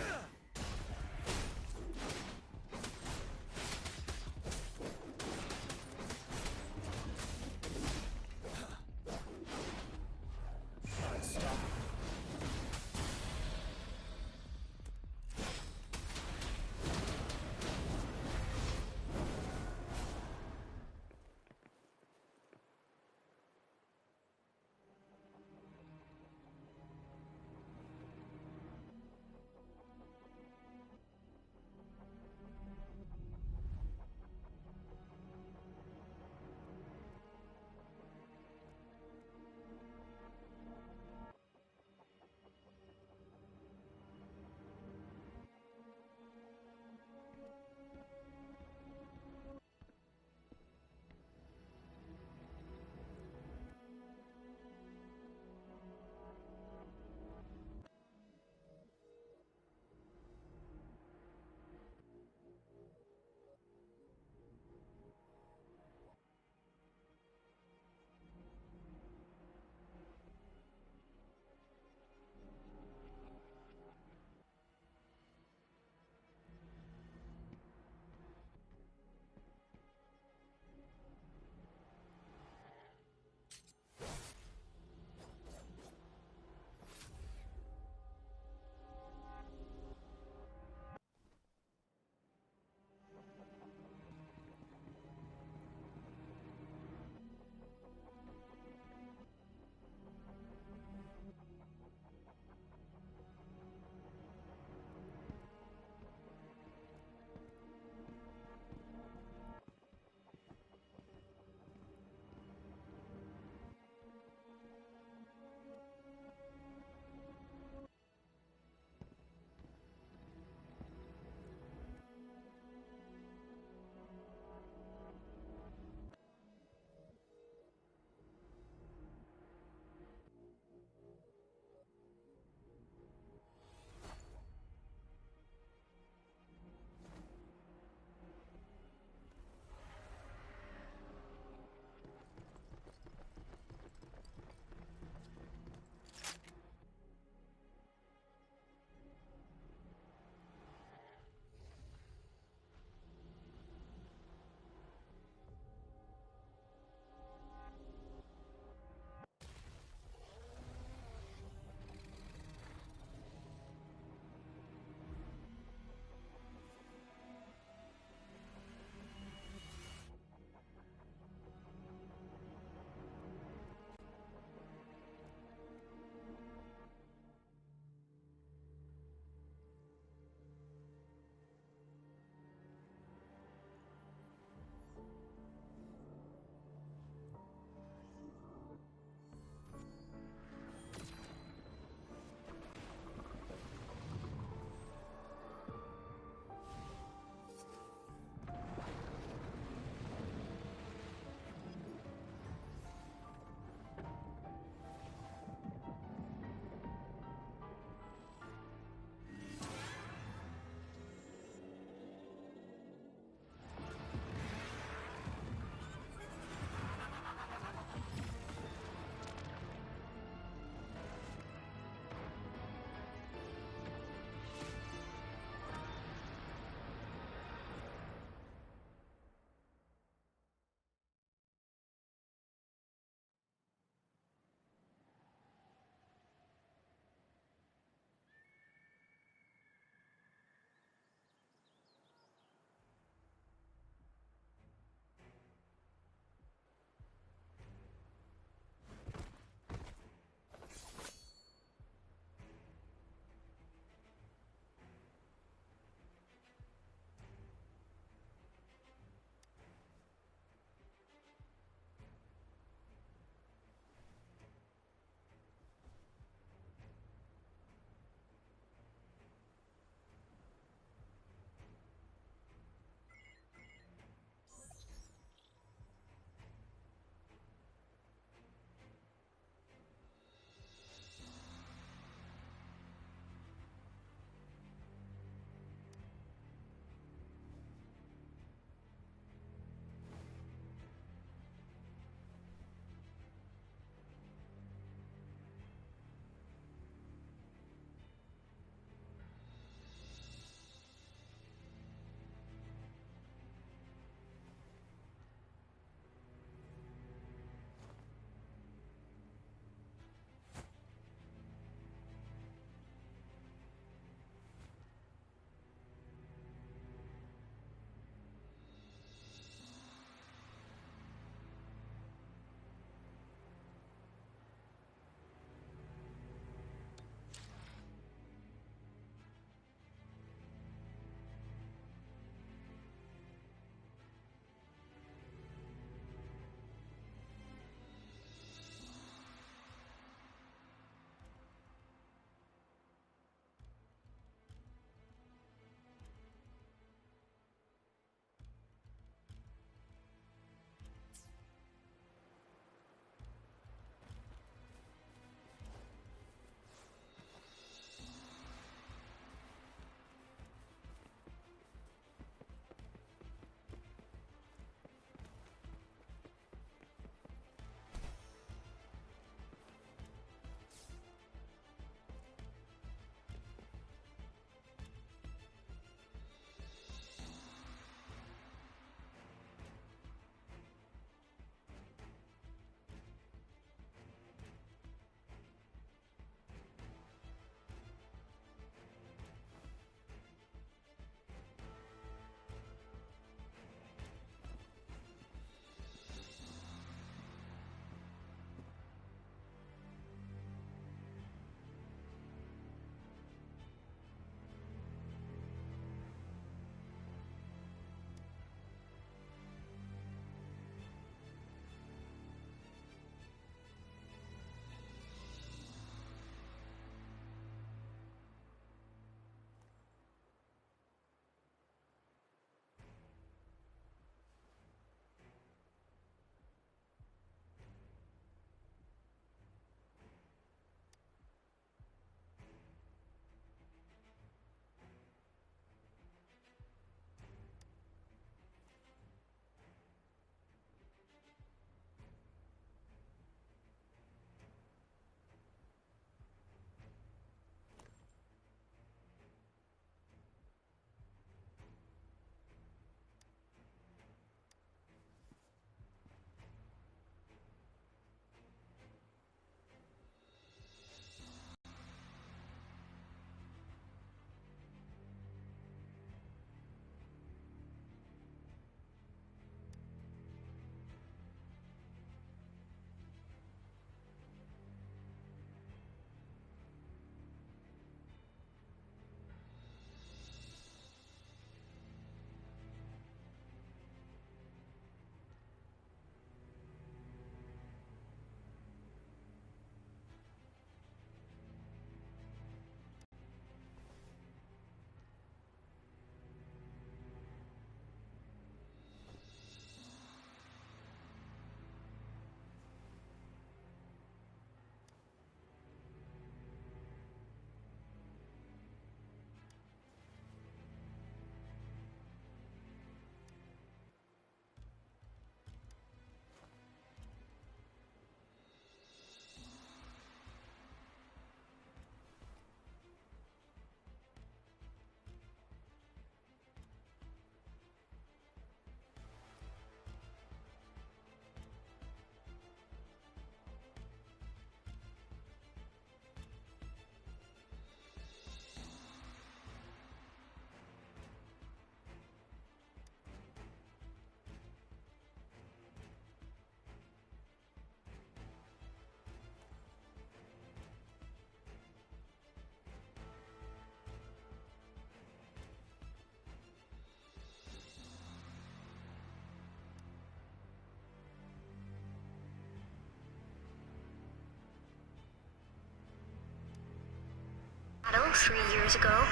3 years ago,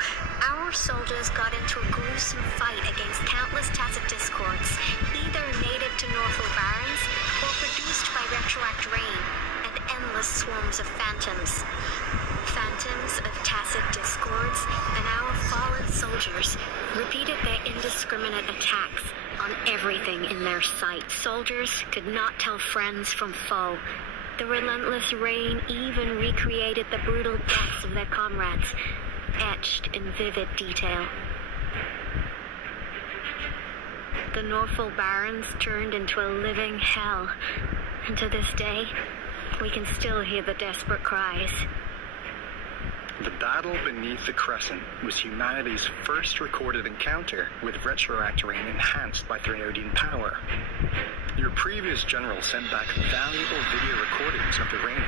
our soldiers got into a gruesome fight against countless tacit discords, either native to Northwell Barrens or produced by retroact rain and endless swarms of phantoms. Phantoms of tacit discords, and our fallen soldiers repeated their indiscriminate attacks on everything in their sight. Soldiers could not tell friends from foe. The relentless rain even recreated the brutal deaths of their comrades, etched in vivid detail. The Northwell Barrens turned into a living hell, and to this day, we can still hear the desperate cries. The battle beneath the Crescent was humanity's first recorded encounter with retroact rain enhanced by Threnodian power. Your previous general sent back valuable video recordings of the rain.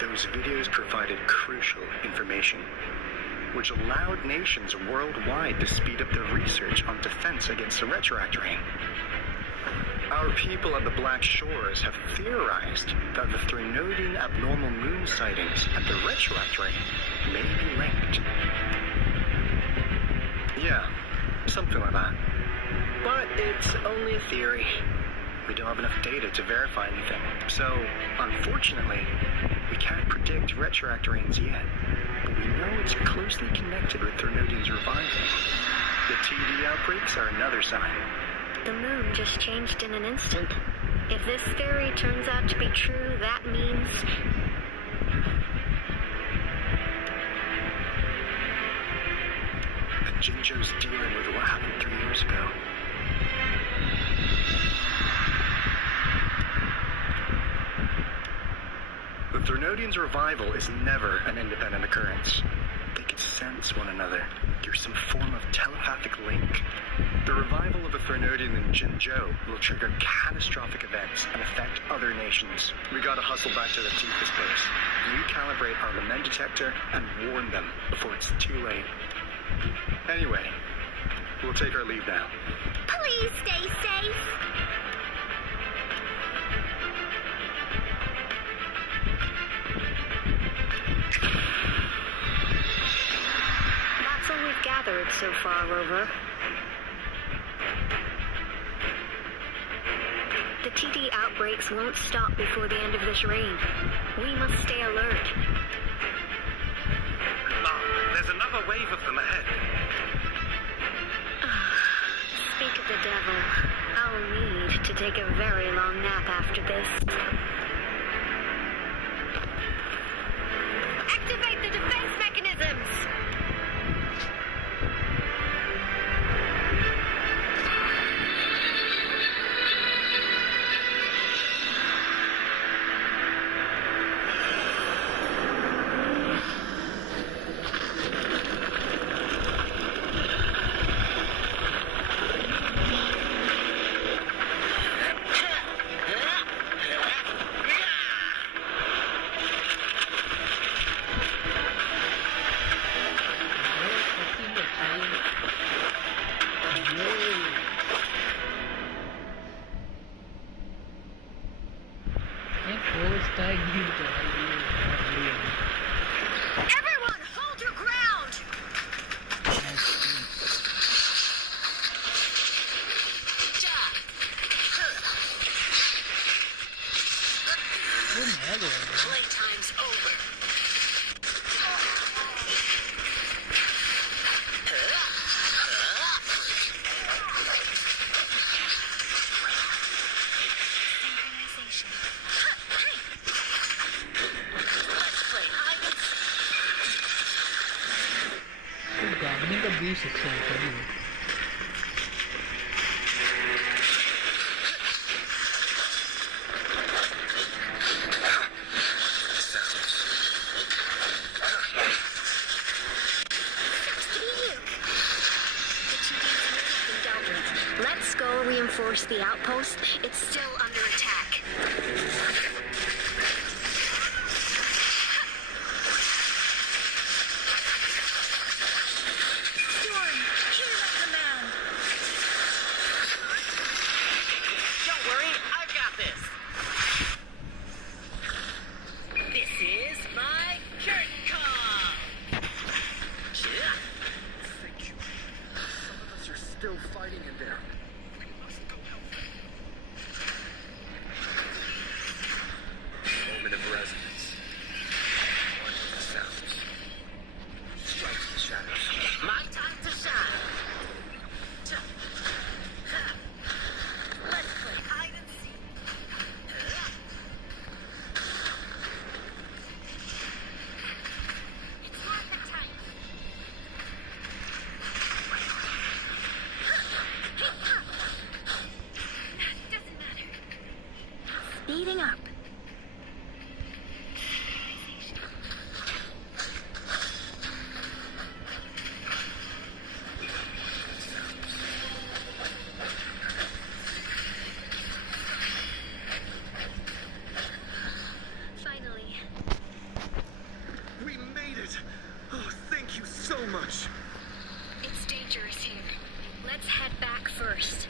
Those videos provided crucial information, which allowed nations worldwide to speed up their research on defense against the retroact rain. Our people at the Black Shores have theorized that the Threnodian abnormal moon sightings and the retroact rain may be linked. Yeah, something like that. But it's only a theory. We don't have enough data to verify anything. So, unfortunately, we can't predict retroact rains yet. But we know it's closely connected with Threnodian's revival. The TD outbreaks are another sign. The moon just changed in an instant. If this theory turns out to be true, that means... And Jinjo's dealing with what happened 3 years ago. The Threnodians' revival is never an independent occurrence. They could sense one another through some form of telepathic link. The revival of the Threnodian in Jinjo will trigger catastrophic events and affect other nations. We gotta hustle back to the Tifa's base, recalibrate our lament detector, and warn them before it's too late. Anyway, we'll take our leave now. Please stay safe! That's all we've gathered so far, Rover. The TD outbreaks won't stop before the end of this rain. We must stay alert. Mom, there's another wave of them ahead. Speak of the devil. I'll need to take a very long nap after this. Activate the defense mechanisms! Everyone, hold your ground! Playtime's over. Synchronization. Let's play hide and seek. Gardening का बीच अच्छा है कभी Let's go reinforce the outpost. It's still under attack. Storm, hear my command. Don't worry, I've got this. This is my curtain call. so much. It's dangerous here. Let's head back first.